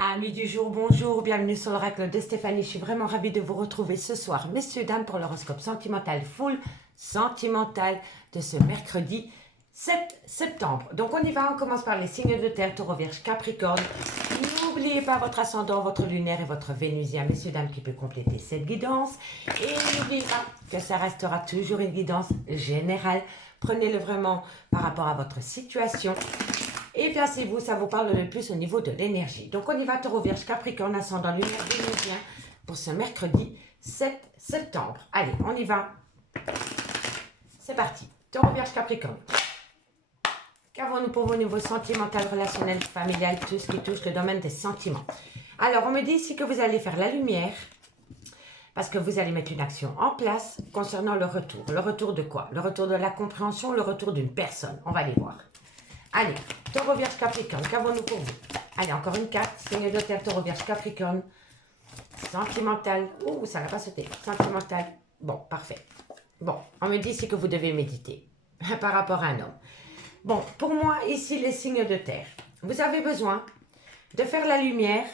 Amis du jour, bonjour, bienvenue sur l'oracle de Stéphanie. Je suis vraiment ravie de vous retrouver ce soir, messieurs, dames, pour l'horoscope sentimental full sentimental de ce mercredi 7 septembre. Donc on y va, on commence par les signes de terre, taureau, vierge, capricorne. N'oubliez pas votre ascendant, votre lunaire et votre vénusien, messieurs, dames, qui peut compléter cette guidance. Et n'oubliez pas que ça restera toujours une guidance générale. Prenez-le vraiment par rapport à votre situation. Et placez-vous, ça vous parle le plus au niveau de l'énergie. Donc on y va, taureau, vierge, capricorne, ascendant, lunaire, vénusien pour ce mercredi 7 septembre. Allez, on y va. C'est parti. Taureau, vierge, capricorne. Qu'avons-nous pour vos niveaux sentimental, relationnel, familial, tout ce qui touche le domaine des sentiments? Alors, on me dit ici que vous allez faire la lumière parce que vous allez mettre une action en place concernant le retour. Le retour de quoi? Le retour de la compréhension, le retour d'une personne. On va aller voir. Allez, taureau, vierge, capricorne, qu'avons-nous pour vous? Allez, encore une carte, signe de terre, taureau, vierge, capricorne. Sentimental. Ouh, ça n'a pas sauté. Sentimental. Bon, parfait. Bon, on me dit ici que vous devez méditer par rapport à un homme. Bon, pour moi, ici, les signes de terre. Vous avez besoin de faire la lumière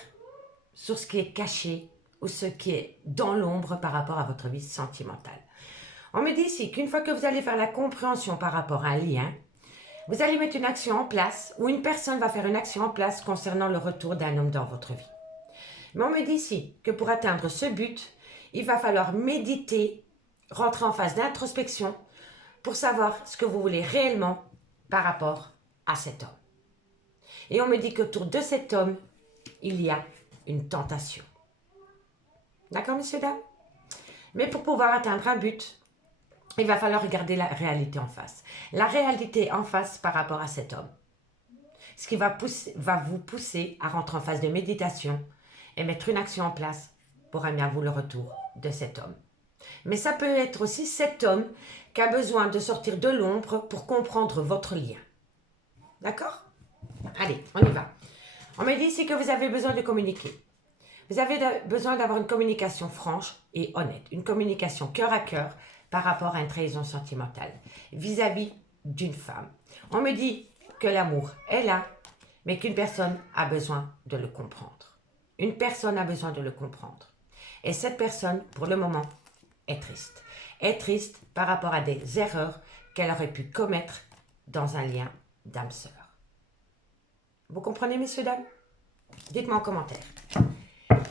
sur ce qui est caché ou ce qui est dans l'ombre par rapport à votre vie sentimentale. On me dit ici qu'une fois que vous allez faire la compréhension par rapport à un lien, vous allez mettre une action en place ou une personne va faire une action en place concernant le retour d'un homme dans votre vie. Mais on me dit ici que pour atteindre ce but, il va falloir méditer, rentrer en phase d'introspection pour savoir ce que vous voulez réellement par rapport à cet homme. Et on me dit qu'autour de cet homme, il y a une tentation. D'accord, messieurs, dames? Mais pour pouvoir atteindre un but, il va falloir regarder la réalité en face. La réalité en face par rapport à cet homme. Ce qui va vous pousser à rentrer en phase de méditation et mettre une action en place pour amener à vous le retour de cet homme. Mais ça peut être aussi cet homme qui a besoin de sortir de l'ombre pour comprendre votre lien. D'accord? Allez, on y va. On me dit ici que vous avez besoin de communiquer. Vous avez besoin d'avoir une communication franche et honnête. Une communication cœur à cœur par rapport à une trahison sentimentale vis-à-vis d'une femme. On me dit que l'amour est là, mais qu'une personne a besoin de le comprendre. Une personne a besoin de le comprendre. Et cette personne, pour le moment, est triste. Est triste par rapport à des erreurs qu'elle aurait pu commettre dans un lien d'âme-sœur. Vous comprenez, messieurs, dames? Dites-moi en commentaire.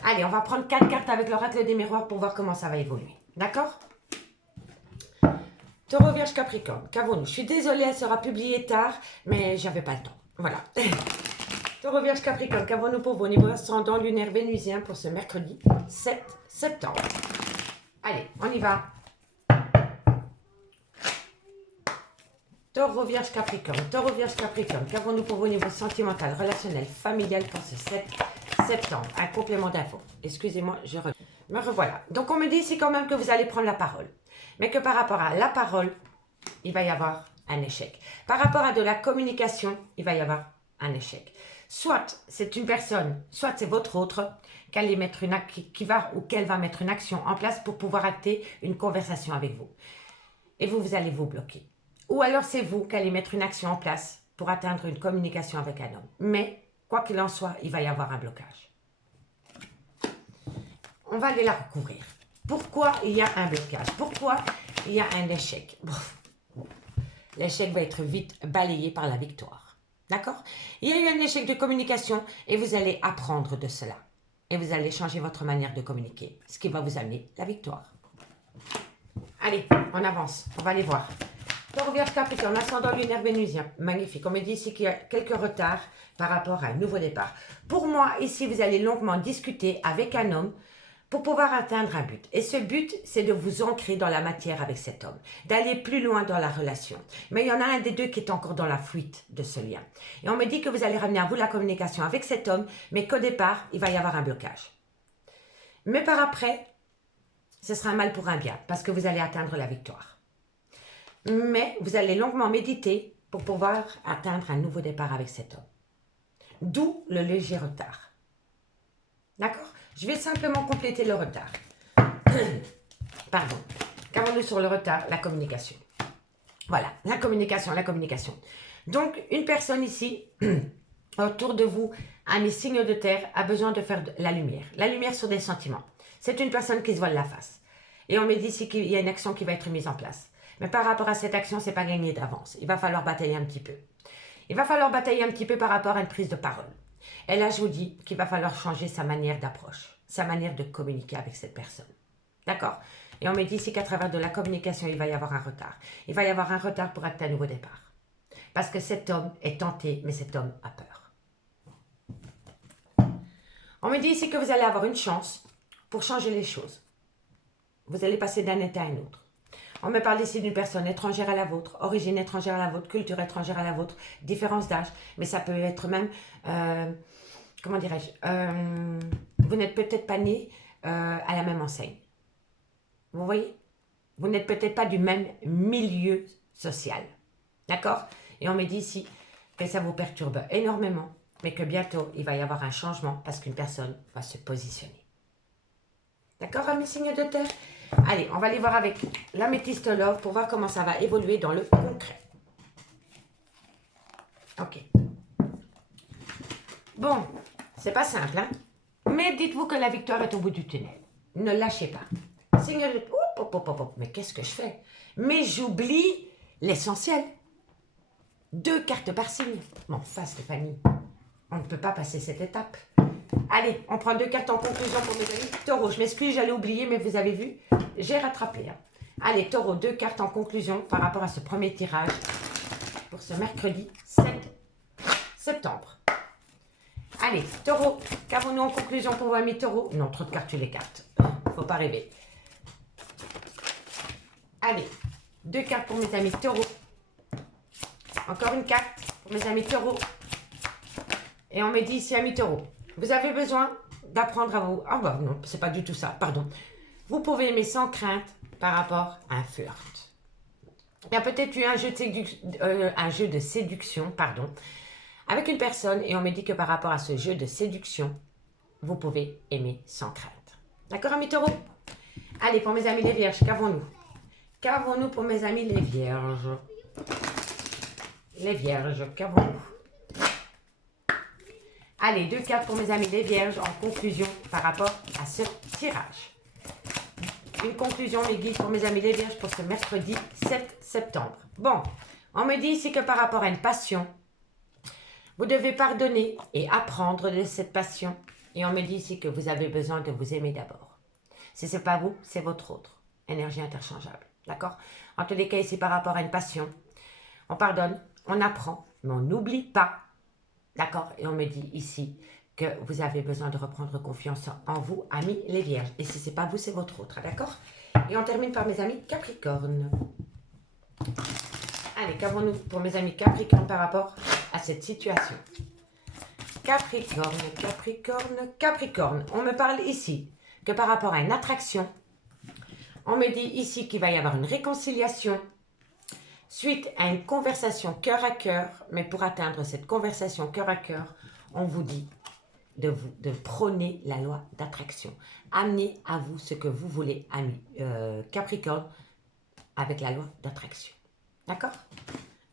Allez, on va prendre 4 cartes avec l'oracle des miroirs pour voir comment ça va évoluer. D'accord? Taureau, vierge, capricorne, qu'avons-nous? Je suis désolée, elle sera publiée tard, mais j'avais pas le temps. Voilà. Taureau, vierge, capricorne, qu'avons-nous pour vos niveaux ascendant, lunaire, vénusien pour ce mercredi 7 septembre? Allez, on y va. Taureau, vierge, capricorne, qu'avons-nous pour vos niveaux sentimental, relationnel, familial pour ce 7 septembre? Un complément d'info. Excusez-moi, me revoilà. Donc, on me dit ici quand même que vous allez prendre la parole. Mais que par rapport à la parole, il va y avoir un échec. Par rapport à de la communication, il va y avoir un échec. Soit c'est une personne, soit c'est votre autre, qu'elle va mettre une action en place pour pouvoir acter une conversation avec vous. Et vous allez vous bloquer. Ou alors c'est vous qui allez mettre une action en place pour atteindre une communication avec un homme. Mais, quoi qu'il en soit, il va y avoir un blocage. On va aller la recouvrir. Pourquoi il y a un blocage? Pourquoi il y a un échec? L'échec va être vite balayé par la victoire. D'accord? Il y a eu un échec de communication et vous allez apprendre de cela. Et vous allez changer votre manière de communiquer, ce qui va vous amener la victoire. Allez, on avance. On va aller voir. Taureau, vierge, capricorne, ascendant, lunaire, vénusien. Magnifique. On me dit ici qu'il y a quelques retards par rapport à un nouveau départ. Pour moi, ici, vous allez longuement discuter avec un homme pour pouvoir atteindre un but. Et ce but, c'est de vous ancrer dans la matière avec cet homme, d'aller plus loin dans la relation. Mais il y en a un des deux qui est encore dans la fuite de ce lien. Et on me dit que vous allez ramener à vous la communication avec cet homme, mais qu'au départ, il va y avoir un blocage. Mais par après, ce sera un mal pour un bien, parce que vous allez atteindre la victoire. Mais vous allez longuement méditer pour pouvoir atteindre un nouveau départ avec cet homme. D'où le léger retard. D'accord? Je vais simplement compléter le retard. Pardon. Qu'avons-nous sur le retard? La communication. Voilà, la communication. Donc, une personne ici autour de vous, amis signes de terre, a besoin de faire la lumière sur des sentiments. C'est une personne qui se voile la face. Et on me dit ici qu'il y a une action qui va être mise en place. Mais par rapport à cette action, ce n'est pas gagné d'avance. Il va falloir batailler un petit peu. Il va falloir batailler un petit peu par rapport à une prise de parole. Et là, je vous dis qu'il va falloir changer sa manière d'approche, sa manière de communiquer avec cette personne. D'accord? Et on me dit ici qu'à travers de la communication, il va y avoir un retard. Il va y avoir un retard pour acter un nouveau départ. Parce que cet homme est tenté, mais cet homme a peur. On me dit ici que vous allez avoir une chance pour changer les choses. Vous allez passer d'un état à un autre. On me parle ici d'une personne étrangère à la vôtre, origine étrangère à la vôtre, culture étrangère à la vôtre, différence d'âge, mais ça peut être même, comment dirais-je, vous n'êtes peut-être pas né à la même enseigne. Vous voyez? Vous n'êtes peut-être pas du même milieu social. D'accord? Et on me dit ici que ça vous perturbe énormément, mais que bientôt, il va y avoir un changement parce qu'une personne va se positionner. D'accord, amis signes de terre? Allez, on va aller voir avec l'améthyste love pour voir comment ça va évoluer dans le concret. Ok. Bon, c'est pas simple, hein? Mais dites-vous que la victoire est au bout du tunnel. Ne lâchez pas. Signe de... Mais qu'est-ce que je fais? Mais j'oublie l'essentiel. 2 cartes par signe. Bon, ça, Stéphanie, on ne peut pas passer cette étape. Allez, on prend 2 cartes en conclusion pour mes amis. Taureau, je m'excuse, j'allais oublier, mais vous avez vu, j'ai rattrapé. Hein. Allez, Taureau, 2 cartes en conclusion par rapport à ce premier tirage pour ce mercredi 7 septembre. Allez, Taureau, qu'avons-nous en conclusion pour vos amis Taureau? Non, trop de cartes, tu les cartes. Faut pas rêver. Allez, 2 cartes pour mes amis Taureau. Encore une carte pour mes amis Taureau. Et on me dit ici, amis Taureau, vous avez besoin d'apprendre à vous... Ah bah non, c'est pas du tout ça, pardon. Vous pouvez aimer sans crainte par rapport à un flirt. Il y a peut-être eu un jeu de séduction, pardon, avec une personne et on me dit que par rapport à ce jeu de séduction, vous pouvez aimer sans crainte. D'accord, amis Taureau? Allez, pour mes amis les vierges, qu'avons-nous? Qu'avons-nous pour mes amis les vierges? Les vierges, qu'avons-nous? Allez, 2 cartes pour mes amis les vierges en conclusion par rapport à ce tirage. Une conclusion, mes guides, pour mes amis les vierges pour ce mercredi 7 septembre. Bon, on me dit ici que par rapport à une passion, vous devez pardonner et apprendre de cette passion. Et on me dit ici que vous avez besoin de vous aimer d'abord. Si ce n'est pas vous, c'est votre autre. Énergie interchangeable. D'accord? En tous les cas, ici, par rapport à une passion, on pardonne, on apprend, mais on n'oublie pas. D'accord? Et on me dit ici que vous avez besoin de reprendre confiance en vous, amis les vierges. Et si ce n'est pas vous, c'est votre autre. D'accord? Et on termine par mes amis Capricorne. Allez, qu'avons-nous pour mes amis Capricorne par rapport à cette situation? Capricorne, Capricorne, Capricorne. On me parle ici que par rapport à une attraction, on me dit ici qu'il va y avoir une réconciliation suite à une conversation cœur à cœur, mais pour atteindre cette conversation cœur à cœur, on vous dit de prôner la loi d'attraction. Amenez à vous ce que vous voulez, amis Capricorne, avec la loi d'attraction. D'accord?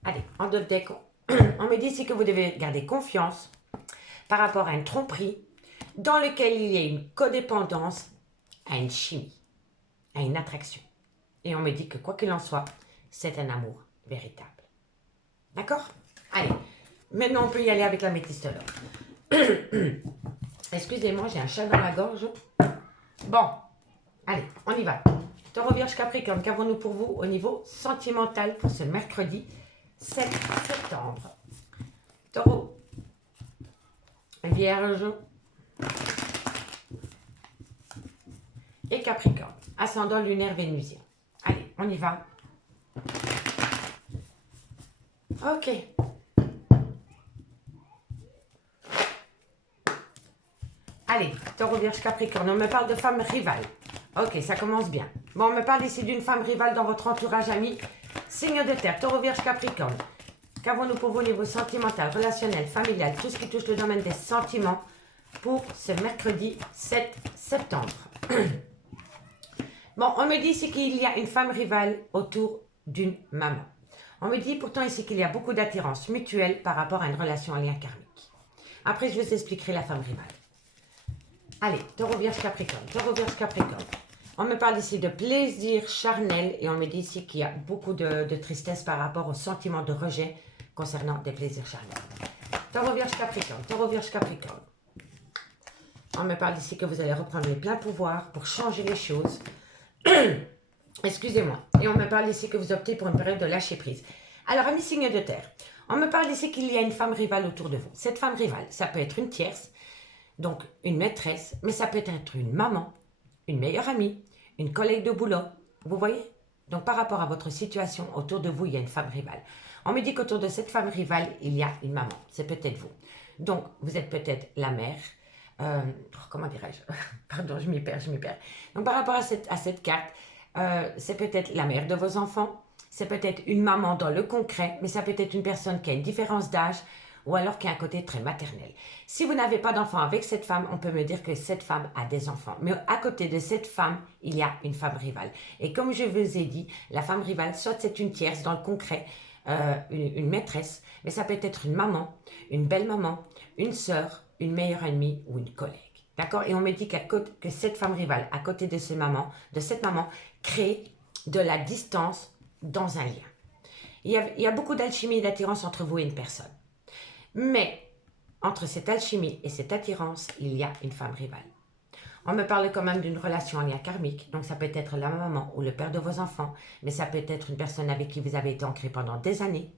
Allez, en deux deck, on me dit ici que vous devez garder confiance par rapport à une tromperie dans lequel il y a une codépendance à une chimie, à une attraction. Et on me dit que quoi qu'il en soit, c'est un amour véritable. D'accord? Allez, maintenant on peut y aller avec la métiste là. Excusez-moi, j'ai un chat dans la gorge. Bon, allez, on y va. Taureau, Vierge, Capricorne, qu'avons-nous pour vous au niveau sentimental pour ce mercredi 7 septembre? Taureau, Vierge et Capricorne, ascendant lunaire vénusien. Allez, on y va. Ok. Allez, Taureau, Vierge, Capricorne, on me parle de femme rivale. Ok, ça commence bien. Bon, on me parle ici d'une femme rivale dans votre entourage ami. Signe de terre, Taureau, Vierge, Capricorne. Qu'avons-nous pour vous au niveau sentimental, relationnel, familial, tout ce qui touche le domaine des sentiments pour ce mercredi 7 septembre? Bon, on me dit ici qu'il y a une femme rivale autour d'une maman. On me dit pourtant ici qu'il y a beaucoup d'attirance mutuelle par rapport à une relation en lien karmique. Après, je vous expliquerai la femme rivale. Allez, Taureau, Vierge, Capricorne. Taureau, Vierge, Capricorne. On me parle ici de plaisir charnel et on me dit ici qu'il y a beaucoup de tristesse par rapport au sentiment de rejet concernant des plaisirs charnels. Taureau, Vierge, Capricorne. Taureau, Vierge, Capricorne. On me parle ici que vous allez reprendre les pleins pouvoirs pour changer les choses. Excusez-moi. Et on me parle ici que vous optez pour une période de lâcher prise. Alors, amis signes de terre, on me parle ici qu'il y a une femme rivale autour de vous. Cette femme rivale, ça peut être une tierce, donc une maîtresse, mais ça peut être une maman, une meilleure amie, une collègue de boulot. Vous voyez? Donc, par rapport à votre situation, autour de vous, il y a une femme rivale. On me dit qu'autour de cette femme rivale, il y a une maman. C'est peut-être vous. Donc, vous êtes peut-être la mère. Comment dirais-je? Pardon, je m'y perds. Donc, par rapport à cette carte, c'est peut-être la mère de vos enfants, c'est peut-être une maman dans le concret, mais ça peut être une personne qui a une différence d'âge ou alors qui a un côté très maternel. Si vous n'avez pas d'enfant avec cette femme, on peut me dire que cette femme a des enfants. Mais à côté de cette femme, il y a une femme rivale. Et comme je vous ai dit, la femme rivale, soit c'est une tierce dans le concret, une maîtresse, mais ça peut être une maman, une belle-maman, une sœur, une meilleure amie ou une collègue. D'accord? Et on me dit que cette femme rivale, à côté de cette maman, crée de la distance dans un lien. Il y a beaucoup d'alchimie et d'attirance entre vous et une personne. Mais entre cette alchimie et cette attirance, il y a une femme rivale. On me parle quand même d'une relation en lien karmique, donc ça peut être la maman ou le père de vos enfants, mais ça peut être une personne avec qui vous avez été ancré pendant des années.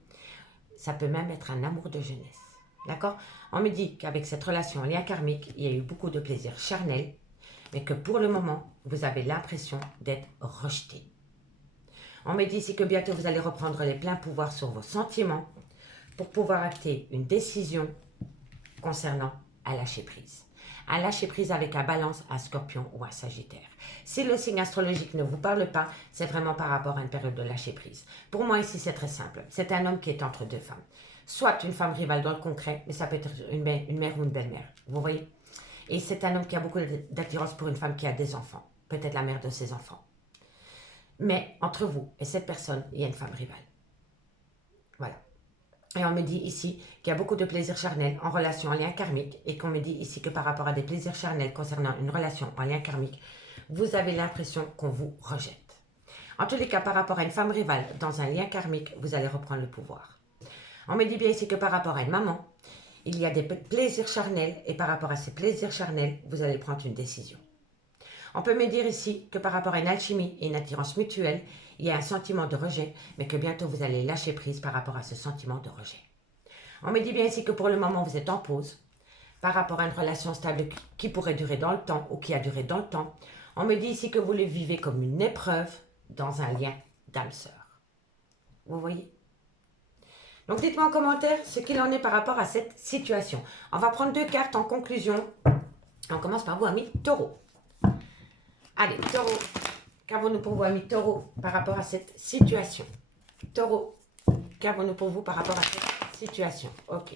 Ça peut même être un amour de jeunesse. D'accord? On me dit qu'avec cette relation en lien karmique, il y a eu beaucoup de plaisir charnel, mais que pour le moment, vous avez l'impression d'être rejeté. On me dit ici que bientôt vous allez reprendre les pleins pouvoirs sur vos sentiments pour pouvoir acter une décision concernant un lâcher prise. Un lâcher prise avec un balance, un scorpion ou un sagittaire. Si le signe astrologique ne vous parle pas, c'est vraiment par rapport à une période de lâcher prise. Pour moi ici, c'est très simple. C'est un homme qui est entre deux femmes. Soit une femme rivale dans le concret, mais ça peut être une mère ou une belle-mère. Vous voyez? Et c'est un homme qui a beaucoup d'attirance pour une femme qui a des enfants. Peut-être la mère de ses enfants. Mais entre vous et cette personne, il y a une femme rivale. Voilà. Et on me dit ici qu'il y a beaucoup de plaisirs charnels en relation en lien karmique et qu'on me dit ici que par rapport à des plaisirs charnels concernant une relation en lien karmique, vous avez l'impression qu'on vous rejette. En tous les cas, par rapport à une femme rivale dans un lien karmique, vous allez reprendre le pouvoir. On me dit bien ici que par rapport à une maman, il y a des plaisirs charnels et par rapport à ces plaisirs charnels, vous allez prendre une décision. On peut me dire ici que par rapport à une alchimie et une attirance mutuelle, il y a un sentiment de rejet, mais que bientôt vous allez lâcher prise par rapport à ce sentiment de rejet. On me dit bien ici que pour le moment, vous êtes en pause par rapport à une relation stable qui pourrait durer dans le temps ou qui a duré dans le temps. On me dit ici que vous le vivez comme une épreuve dans un lien d'âme-sœur. Vous voyez? Donc dites-moi en commentaire ce qu'il en est par rapport à cette situation. On va prendre deux cartes en conclusion. On commence par vous, amis Taureau. Allez, Taureau, qu'avons-nous pour vous, amis Taureau, par rapport à cette situation? Taureau, qu'avons-nous pour vous par rapport à cette situation? Ok.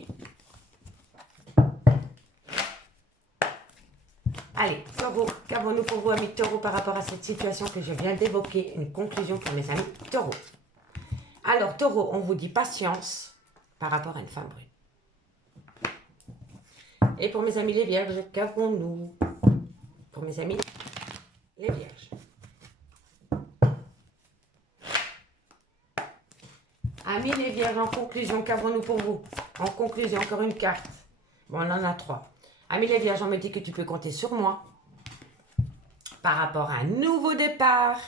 Allez, Taureau, qu'avons-nous pour vous, amis Taureau, par rapport à cette situation que je viens d'évoquer? Une conclusion pour mes amis Taureau. Alors, Taureau, on vous dit patience par rapport à une femme brune. Et pour mes amis les Vierges, qu'avons-nous? Pour mes amis les Vierges. Amis les Vierges, en conclusion, qu'avons-nous pour vous? En conclusion, encore une carte. Bon, on en a trois. Amis les Vierges, on me dit que tu peux compter sur moi par rapport à un nouveau départ.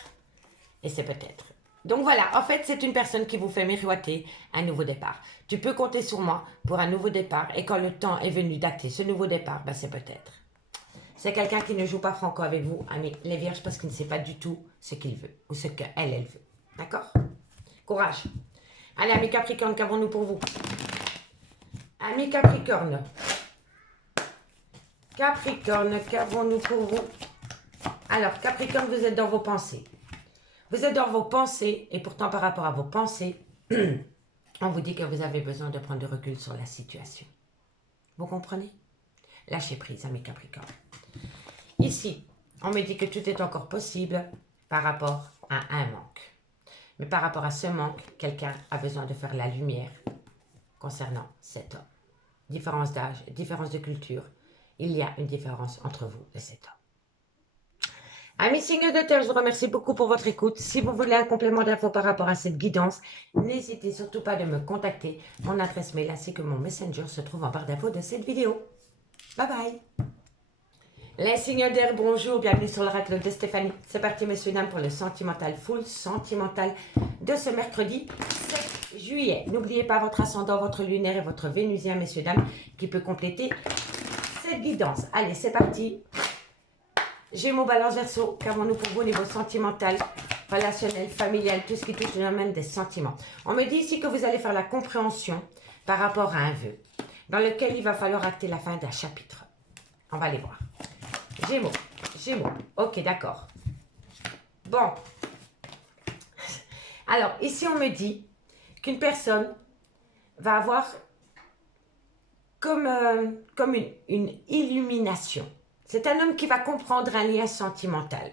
Et c'est peut-être. Donc voilà, en fait, c'est une personne qui vous fait miroiter un nouveau départ. Tu peux compter sur moi pour un nouveau départ. Et quand le temps est venu d'acter ce nouveau départ, ben c'est peut-être. C'est quelqu'un qui ne joue pas franco avec vous, amis les Vierges, parce qu'il ne sait pas du tout ce qu'il veut ou ce qu'elle veut. D'accord? Courage. Allez, amis Capricorne, qu'avons-nous pour vous? Amis Capricorne. Capricorne, qu'avons-nous pour vous? Alors, Capricorne, vous êtes dans vos pensées. Vous êtes dans vos pensées et pourtant par rapport à vos pensées, on vous dit que vous avez besoin de prendre du recul sur la situation. Vous comprenez? Lâchez prise, amis Capricorne. Ici, on me dit que tout est encore possible par rapport à un manque. Mais par rapport à ce manque, quelqu'un a besoin de faire la lumière concernant cet homme. différence d'âge, différence de culture. Il y a une différence entre vous et cet homme. Amis signes de terre, je vous remercie beaucoup pour votre écoute. Si vous voulez un complément d'infos par rapport à cette guidance, n'hésitez surtout pas de me contacter. Mon adresse mail ainsi que mon messenger se trouve en barre d'infos de cette vidéo. Bye bye. Les signes d'air, bonjour, bienvenue sur l'oracle de Stéphanie. C'est parti messieurs dames pour le sentimental full sentimental de ce mercredi 7 juillet. N'oubliez pas votre ascendant, votre lunaire et votre vénusien messieurs dames qui peut compléter cette guidance. Allez, c'est parti. Gémeaux, Balance, Verseau, qu'avons-nous pour vous au niveau sentimental, relationnel, familial, tout ce qui touche le domaine des sentiments. On me dit ici que vous allez faire la compréhension par rapport à un vœu, dans lequel il va falloir acter la fin d'un chapitre. On va aller voir. Gémeaux, Gémeaux, ok, d'accord. Bon. Alors, ici, on me dit qu'une personne va avoir comme une illumination. C'est un homme qui va comprendre un lien sentimental,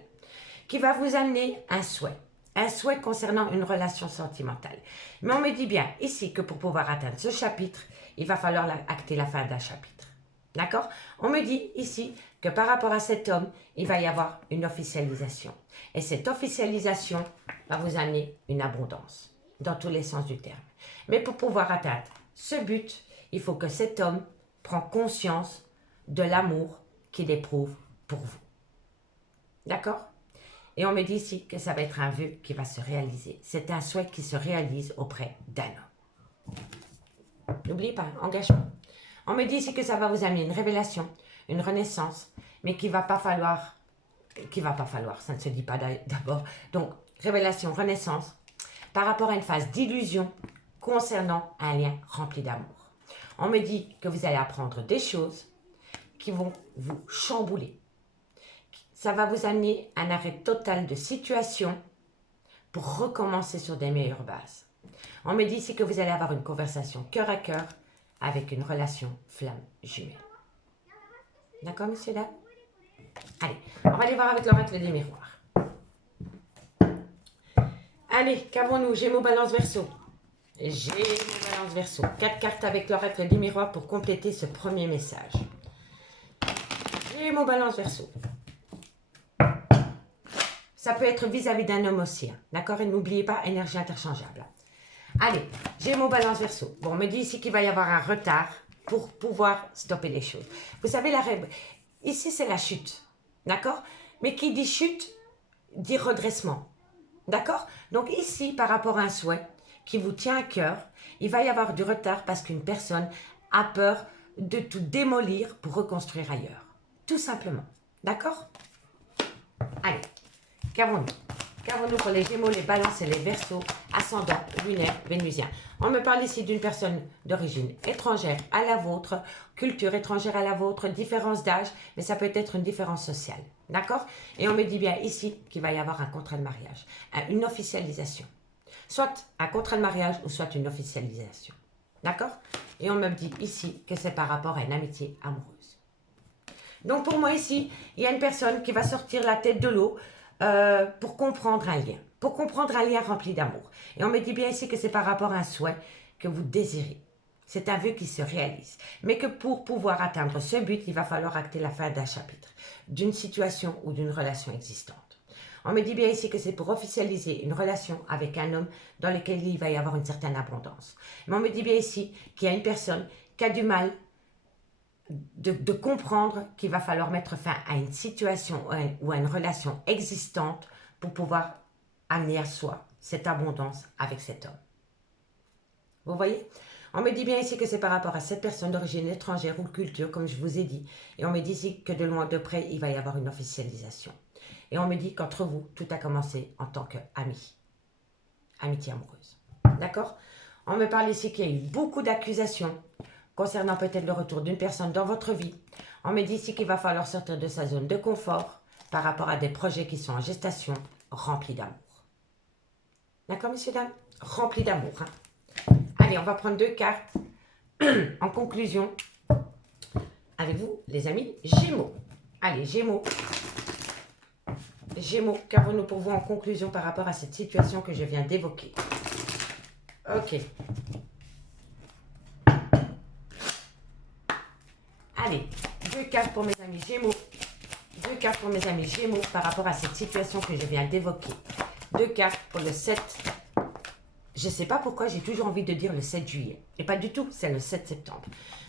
qui va vous amener un souhait concernant une relation sentimentale. Mais on me dit bien ici que pour pouvoir atteindre ce chapitre, il va falloir acter la fin d'un chapitre. D'accord? On me dit ici que par rapport à cet homme, il va y avoir une officialisation. Et cette officialisation va vous amener une abondance, dans tous les sens du terme. Mais pour pouvoir atteindre ce but, il faut que cet homme prenne conscience de l'amour qu'il éprouve pour vous. D'accord? Et on me dit ici que ça va être un vœu qui va se réaliser. C'est un souhait qui se réalise auprès d'un homme. N'oubliez pas, engagement. On me dit ici que ça va vous amener une révélation, une renaissance, mais qu'il ne va pas falloir, ça ne se dit pas d'abord. Donc, révélation, renaissance, par rapport à une phase d'illusion concernant un lien rempli d'amour. On me dit que vous allez apprendre des choses qui vont vous chambouler. Ça va vous amener un arrêt total de situation pour recommencer sur des meilleures bases. On me dit ici que vous allez avoir une conversation cœur à cœur avec une relation flamme jumelle. D'accord, messieurs, dames? Allez, on va aller voir avec l'oracle des miroirs. Allez, qu'avons-nous? Gémeaux, Balance, Verseau. Gémeaux, Balance, Verseau. 4 cartes avec l'oracle des miroirs pour compléter ce premier message. Gémeaux, Balance, Verseau. Ça peut être vis-à-vis d'un homme aussi. Hein, d'accord? Et n'oubliez pas, énergie interchangeable. Allez, Gémeaux, Balance, Verseau. Bon, on me dit ici qu'il va y avoir un retard pour pouvoir stopper les choses. Vous savez, ici, c'est la chute. D'accord? Mais qui dit chute, dit redressement. D'accord? Donc ici, par rapport à un souhait qui vous tient à cœur, il va y avoir du retard parce qu'une personne a peur de tout démolir pour reconstruire ailleurs. Tout simplement. D'accord? Allez, qu'avons-nous? Qu'avons-nous pour les Gémeaux, les Balances et les Verseaux, ascendant, lunaire, vénusien? On me parle ici d'une personne d'origine étrangère à la vôtre, culture étrangère à la vôtre, différence d'âge, mais ça peut être une différence sociale. D'accord? Et on me dit bien ici qu'il va y avoir un contrat de mariage, une officialisation. Soit un contrat de mariage ou soit une officialisation. D'accord? Et on me dit ici que c'est par rapport à une amitié amoureuse. Donc pour moi ici, il y a une personne qui va sortir la tête de l'eau pour comprendre un lien. Pour comprendre un lien rempli d'amour. Et on me dit bien ici que c'est par rapport à un souhait que vous désirez. C'est un vœu qui se réalise. Mais que pour pouvoir atteindre ce but, il va falloir acter la fin d'un chapitre, d'une situation ou d'une relation existante. On me dit bien ici que c'est pour officialiser une relation avec un homme dans lequel il va y avoir une certaine abondance. Mais on me dit bien ici qu'il y a une personne qui a du mal de comprendre qu'il va falloir mettre fin à une situation ou à une relation existante pour pouvoir amener à soi cette abondance avec cet homme. Vous voyez? On me dit bien ici que c'est par rapport à cette personne d'origine étrangère ou de culture, comme je vous ai dit. Et on me dit ici que de loin de près, il va y avoir une officialisation. Et on me dit qu'entre vous, tout a commencé en tant qu'amis. Amitié amoureuse. D'accord? On me parle ici qu'il y a eu beaucoup d'accusations concernant peut-être le retour d'une personne dans votre vie. On me dit ici qu'il va falloir sortir de sa zone de confort par rapport à des projets qui sont en gestation, remplis d'amour. D'accord, messieurs, dames? Remplis d'amour. Hein? Allez, on va prendre 2 cartes en conclusion avec vous, les amis Gémeaux. Allez, Gémeaux. Gémeaux, qu'avons-nous pour vous en conclusion par rapport à cette situation que je viens d'évoquer? Ok. cartes pour mes amis Gémeaux. 2 cartes pour mes amis Gémeaux par rapport à cette situation que je viens d'évoquer. 2 cartes pour le 7. Je ne sais pas pourquoi j'ai toujours envie de dire le 7 juillet. Et pas du tout, c'est le 7 septembre.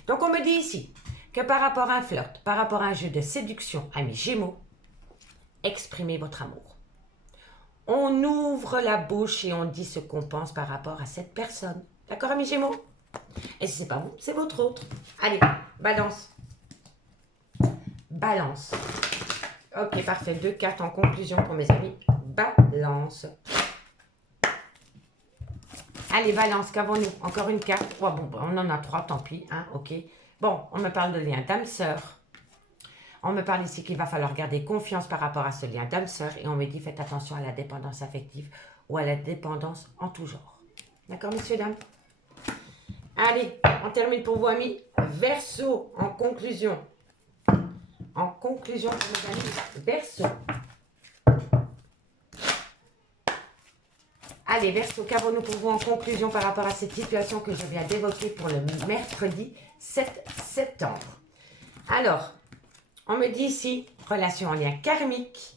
Donc on me dit ici que par rapport à un flirt, par rapport à un jeu de séduction, amis Gémeaux, exprimez votre amour. On ouvre la bouche et on dit ce qu'on pense par rapport à cette personne. D'accord, amis Gémeaux? Et si ce n'est pas vous, c'est votre autre. Allez, balance. Balance. Ok, parfait. 2 cartes en conclusion pour mes amis. Balance. Allez, balance, qu'avons-nous? Encore une carte. Oh, bon, on en a 3, tant pis. Hein, ok. Bon, on me parle de lien d'âme-sœur. On me parle ici qu'il va falloir garder confiance par rapport à ce lien d'âme-sœur. Et on me dit, faites attention à la dépendance affective ou à la dépendance en tout genre. D'accord, messieurs, dames? Allez, on termine pour vous, amis. Verseau, en conclusion. En conclusion pour mes amis, Verseau. Allez, Verseau, qu'avons-nous pour vous en conclusion par rapport à cette situation que je viens d'évoquer pour le mercredi 7 septembre? Alors, on me dit ici, relation en lien karmique.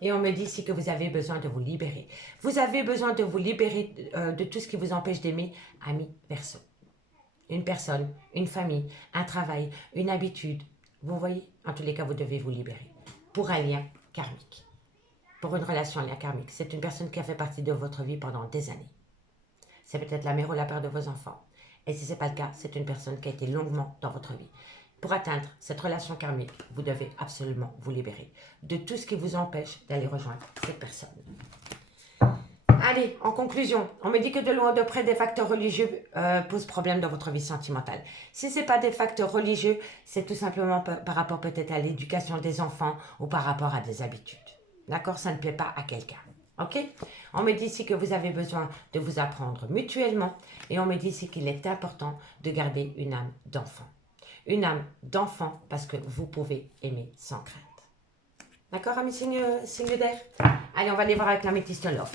Et on me dit ici que vous avez besoin de vous libérer. Vous avez besoin de vous libérer de tout ce qui vous empêche d'aimer, amis Verseau. Une personne, une famille, un travail, une habitude. Vous voyez, en tous les cas, vous devez vous libérer. Pour un lien karmique. Pour une relation en lien karmique. C'est une personne qui a fait partie de votre vie pendant des années. C'est peut-être la mère ou la père de vos enfants. Et si ce n'est pas le cas, c'est une personne qui a été longuement dans votre vie. Pour atteindre cette relation karmique, vous devez absolument vous libérer de tout ce qui vous empêche d'aller rejoindre cette personne. Allez, en conclusion, on me dit que de loin ou de près, des facteurs religieux posent problème dans votre vie sentimentale. Si ce n'est pas des facteurs religieux, c'est tout simplement par rapport peut-être à l'éducation des enfants ou par rapport à des habitudes. D'accord? Ça ne plaît pas à quelqu'un. Ok? On me dit ici que vous avez besoin de vous apprendre mutuellement et on me dit ici qu'il est important de garder une âme d'enfant. Une âme d'enfant parce que vous pouvez aimer sans crainte. D'accord, amis signe d'air? Allez, on va aller voir avec l'améthyste love.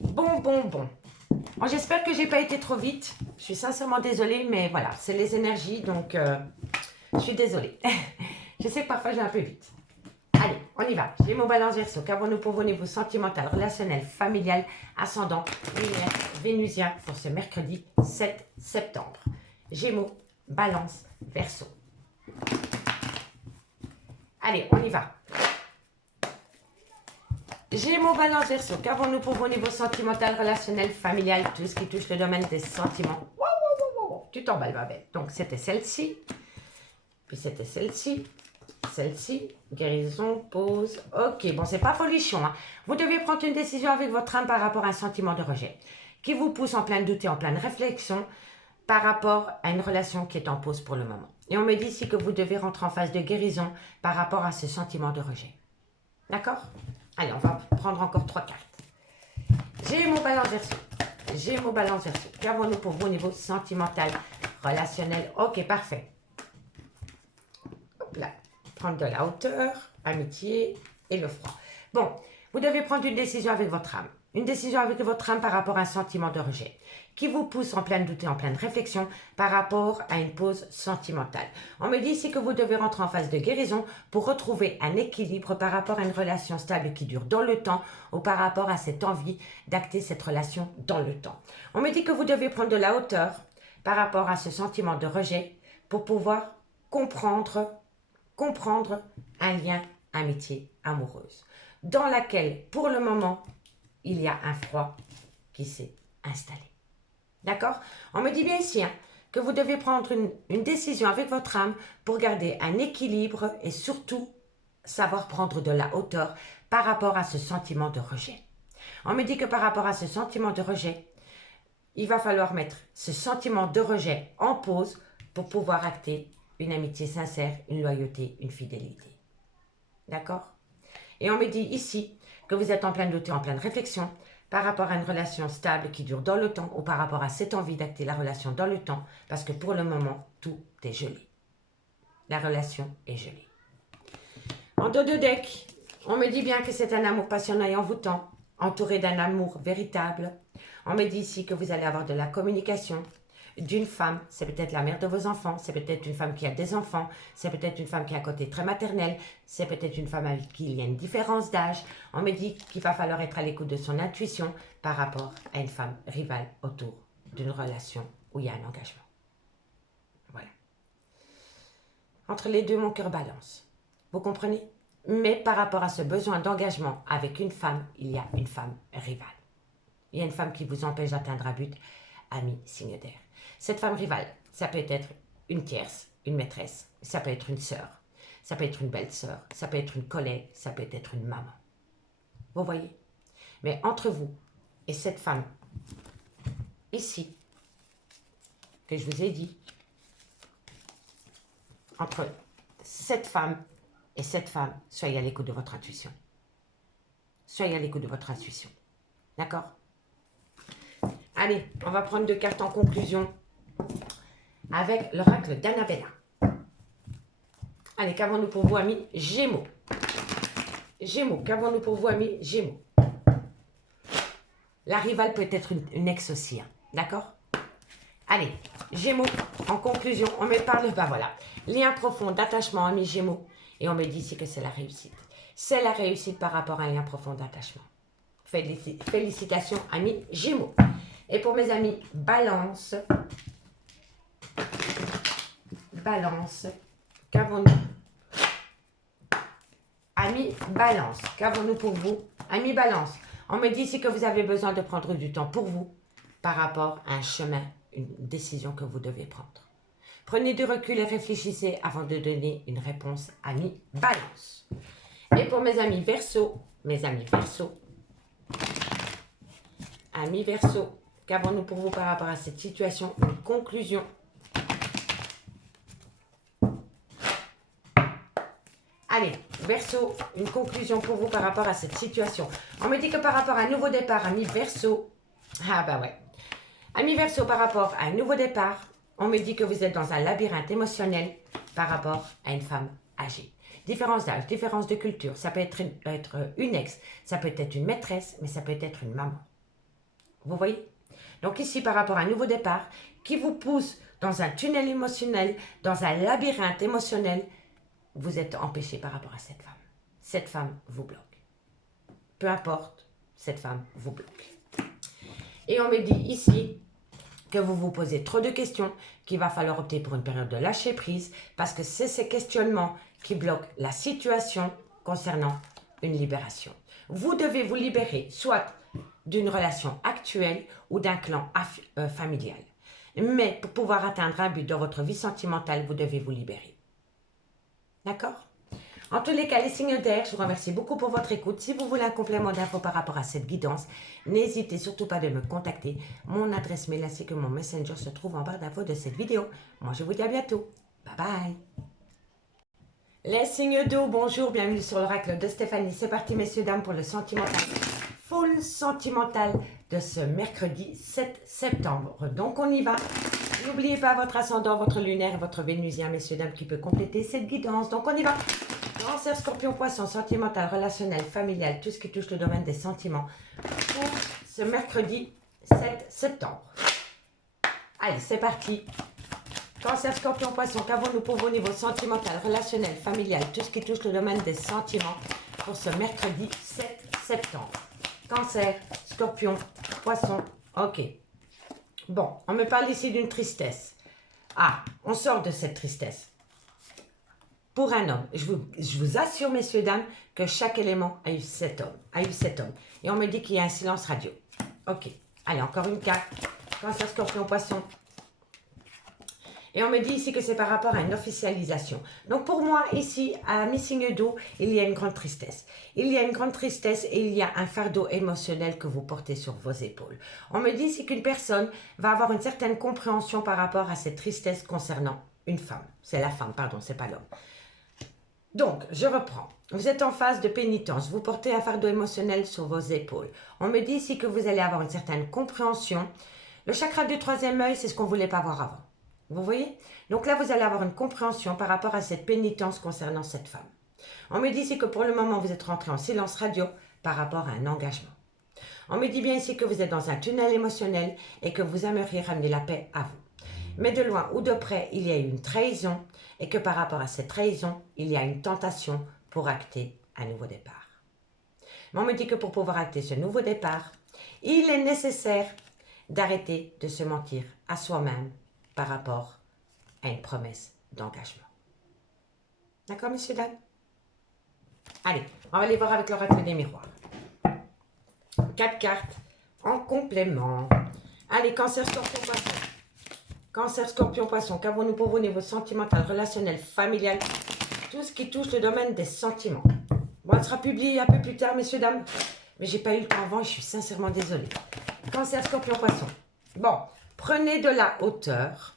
Bon. Bon, j'espère que j'ai pas été trop vite. Je suis sincèrement désolée, mais voilà, c'est les énergies, donc je suis désolée. Je sais que parfois je vais un peu vite. Allez, on y va. Gémeaux, Balance, Verseau. Qu'avons-nous pour vos niveaux sentimental, relationnel, familial, ascendant, lunaire, vénusien pour ce mercredi 7 septembre? Gémeaux, Balance, Verseau. Allez, on y va. Gémeaux, Balance, Verseau. Qu'avons-nous pour vos niveaux sentimental, relationnel, familial, tout ce qui touche le domaine des sentiments? Wow. Tu t'emballes, ma belle. Donc, c'était celle-ci. Puis, c'était celle-ci. Celle-ci. Guérison, pause. Ok, bon, c'est pas folichon. Hein. Vous devez prendre une décision avec votre âme par rapport à un sentiment de rejet qui vous pousse en plein doute et en pleine réflexion par rapport à une relation qui est en pause pour le moment. Et on me dit ici que vous devez rentrer en phase de guérison par rapport à ce sentiment de rejet. D'accord? Allez, on va prendre encore 3 cartes. Gémeaux, Balance, Verseau. Gémeaux, Balance, Verseau. Qu'avons-nous pour vous au niveau sentimental, relationnel? Ok, parfait. Hop là. Prendre de la hauteur, amitié et le froid. Bon, vous devez prendre une décision avec votre âme. Une décision avec votre âme par rapport à un sentiment de rejet qui vous pousse en pleine doute et en pleine réflexion par rapport à une pause sentimentale. On me dit ici que vous devez rentrer en phase de guérison pour retrouver un équilibre par rapport à une relation stable qui dure dans le temps ou par rapport à cette envie d'acter cette relation dans le temps. On me dit que vous devez prendre de la hauteur par rapport à ce sentiment de rejet pour pouvoir comprendre un lien, amitié amoureuse dans laquelle, pour le moment, il y a un froid qui s'est installé. D'accord? On me dit bien ici que vous devez prendre une décision avec votre âme pour garder un équilibre et surtout savoir prendre de la hauteur par rapport à ce sentiment de rejet. On me dit que par rapport à ce sentiment de rejet, il va falloir mettre ce sentiment de rejet en pause pour pouvoir acter une amitié sincère, une loyauté, une fidélité. D'accord? Et on me dit ici que vous êtes en pleine doute et en pleine réflexion par rapport à une relation stable qui dure dans le temps ou par rapport à cette envie d'acter la relation dans le temps parce que pour le moment, tout est gelé. La relation est gelée. En dos de deck, on me dit bien que c'est un amour passionnant et envoûtant, entouré d'un amour véritable. On me dit ici que vous allez avoir de la communication, d'une femme, c'est peut-être la mère de vos enfants, c'est peut-être une femme qui a des enfants, c'est peut-être une femme qui a un côté très maternel, c'est peut-être une femme avec qui il y a une différence d'âge. On me dit qu'il va falloir être à l'écoute de son intuition par rapport à une femme rivale autour d'une relation où il y a un engagement. Voilà. Entre les deux, mon cœur balance. Vous comprenez? Mais par rapport à ce besoin d'engagement avec une femme, il y a une femme rivale. Il y a une femme qui vous empêche d'atteindre un but, ami signe d'air. Cette femme rivale, ça peut être une tierce, une maîtresse, ça peut être une sœur, ça peut être une belle-sœur, ça peut être une collègue, ça peut être une maman. Vous voyez? Mais entre vous et cette femme, ici, que je vous ai dit, entre cette femme et cette femme, soyez à l'écoute de votre intuition. Soyez à l'écoute de votre intuition. D'accord? Allez, on va prendre 2 cartes en conclusion avec l'oracle d'Annabella. Allez, qu'avons-nous pour vous, amis Gémeaux? Gémeaux, qu'avons-nous pour vous, amis Gémeaux? La rivale peut être une ex aussi, hein, d'accord? Allez, Gémeaux, en conclusion, on me parle, ben voilà, lien profond d'attachement, amis Gémeaux, et on me dit ici que c'est la réussite. C'est la réussite par rapport à un lien profond d'attachement. Félicitations, amis Gémeaux. Et pour mes amis Balance, qu'avons-nous? Amis Balance, qu'avons-nous pour vous? Amis Balance, on me dit ici que vous avez besoin de prendre du temps pour vous par rapport à un chemin, une décision que vous devez prendre. Prenez du recul et réfléchissez avant de donner une réponse, amis Balance. Et pour mes amis Verseau, amis Verseau, qu'avons-nous pour vous par rapport à cette situation? Une conclusion. Allez, Verseau, une conclusion pour vous par rapport à cette situation. On me dit que par rapport à un nouveau départ, amis Verseau, ah bah ouais. Amis Verseau, par rapport à un nouveau départ, on me dit que vous êtes dans un labyrinthe émotionnel par rapport à une femme âgée. Différence d'âge, différence de culture, ça peut être une ex, ça peut être une maîtresse, mais ça peut être une maman. Vous voyez? Donc ici, par rapport à un nouveau départ, qui vous pousse dans un tunnel émotionnel, dans un labyrinthe émotionnel, vous êtes empêché par rapport à cette femme. Cette femme vous bloque. Peu importe, cette femme vous bloque. Et on me dit ici que vous vous posez trop de questions, qu'il va falloir opter pour une période de lâcher prise, parce que c'est ces questionnements qui bloquent la situation concernant une libération. Vous devez vous libérer, soit d'une relation actuelle ou d'un clan familial. Mais pour pouvoir atteindre un but dans votre vie sentimentale, vous devez vous libérer. D'accord? En tous les cas, les signes d'air, je vous remercie beaucoup pour votre écoute. Si vous voulez un complément d'infos par rapport à cette guidance, n'hésitez surtout pas de me contacter. Mon adresse mail ainsi que mon messenger se trouve en barre d'infos de cette vidéo. Moi, je vous dis à bientôt. Bye bye. Les signes d'eau, bonjour, bienvenue sur l'oracle de Stéphanie. C'est parti, messieurs, dames, pour le sentimental. Full sentimental de ce mercredi 7 septembre. Donc, on y va. N'oubliez pas votre ascendant, votre lunaire et votre vénusien, messieurs, dames, qui peut compléter cette guidance. Donc, on y va. Cancer, Scorpion, Poisson, sentimental, relationnel, familial, tout ce qui touche le domaine des sentiments pour ce mercredi 7 septembre. Allez, c'est parti. Cancer, Scorpion, Poisson, qu'avons-nous pour vos niveaux sentimental, relationnel, familial, tout ce qui touche le domaine des sentiments pour ce mercredi 7 septembre. Cancer, Scorpion, Poisson, ok. Bon, on me parle ici d'une tristesse. Ah, on sort de cette tristesse. Pour un homme, je vous assure, messieurs, dames, que chaque élément a eu cet homme. Et on me dit qu'il y a un silence radio. Ok. Allez, encore une carte. Cancer, Scorpion, Poisson. Et on me dit ici que c'est par rapport à une officialisation. Donc pour moi, ici, à mes signes d'eau, il y a une grande tristesse. Il y a une grande tristesse et il y a un fardeau émotionnel que vous portez sur vos épaules. On me dit ici qu'une personne va avoir une certaine compréhension par rapport à cette tristesse concernant une femme. C'est la femme, pardon, c'est pas l'homme. Donc, je reprends. Vous êtes en phase de pénitence. Vous portez un fardeau émotionnel sur vos épaules. On me dit ici que vous allez avoir une certaine compréhension. Le chakra du troisième œil, c'est ce qu'on ne voulait pas voir avant. Vous voyez? Donc là, vous allez avoir une compréhension par rapport à cette pénitence concernant cette femme. On me dit ici que pour le moment, vous êtes rentré en silence radio par rapport à un engagement. On me dit bien ici que vous êtes dans un tunnel émotionnel et que vous aimeriez ramener la paix à vous. mais de loin ou de près, il y a une trahison et que par rapport à cette trahison, il y a une tentation pour acter un nouveau départ. Mais on me dit que pour pouvoir acter ce nouveau départ, il est nécessaire d'arrêter de se mentir à soi-même par rapport à une promesse d'engagement. D'accord, messieurs, dames? Allez, on va aller voir avec l'oracle des miroirs. 4 cartes en complément. Allez, cancer, scorpion, poisson. Cancer, scorpion, poisson. Qu'avons-nous pour vous au niveau sentimental, relationnel, familial, tout ce qui touche le domaine des sentiments. Bon, elle sera publiée un peu plus tard, messieurs, dames. Mais j'ai pas eu le temps avant et je suis sincèrement désolée. Cancer, scorpion, poisson. Bon, prenez de la hauteur.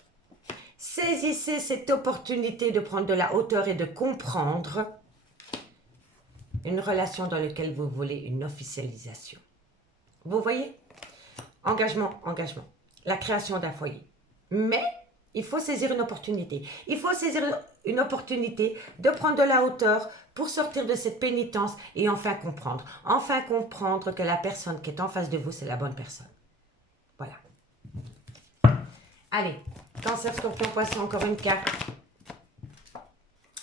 Saisissez cette opportunité de prendre de la hauteur et de comprendre une relation dans laquelle vous voulez une officialisation. Vous voyez? Engagement, engagement. La création d'un foyer. Mais il faut saisir une opportunité. Il faut saisir une opportunité de prendre de la hauteur pour sortir de cette pénitence et enfin comprendre. Enfin comprendre que la personne qui est en face de vous, c'est la bonne personne. Voilà. Allez, cancer, scorpion, poisson, encore une carte.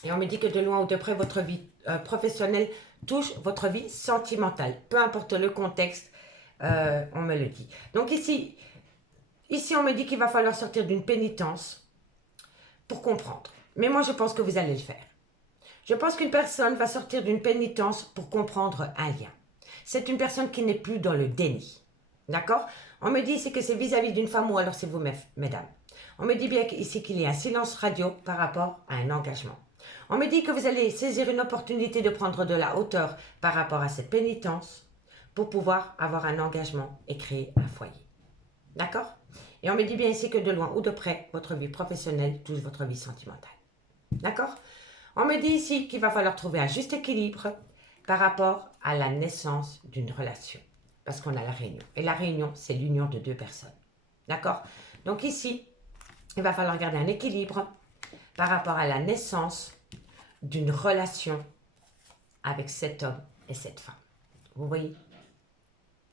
Et on me dit que de loin ou de près, votre vie professionnelle touche votre vie sentimentale. Peu importe le contexte, on me le dit. Donc ici, on me dit qu'il va falloir sortir d'une pénitence pour comprendre. Mais moi, je pense que vous allez le faire. Je pense qu'une personne va sortir d'une pénitence pour comprendre un lien. C'est une personne qui n'est plus dans le déni. D'accord? On me dit ici que c'est vis-à-vis d'une femme ou alors c'est vous, mesdames. On me dit bien ici qu'il y a un silence radio par rapport à un engagement. On me dit que vous allez saisir une opportunité de prendre de la hauteur par rapport à cette pénitence pour pouvoir avoir un engagement et créer un foyer. D'accord? Et on me dit bien ici que de loin ou de près, votre vie professionnelle touche votre vie sentimentale. D'accord? On me dit ici qu'il va falloir trouver un juste équilibre par rapport à la naissance d'une relation. Parce qu'on a la réunion. Et la réunion, c'est l'union de deux personnes. D'accord? Donc ici, il va falloir garder un équilibre par rapport à la naissance d'une relation avec cet homme et cette femme. Vous voyez?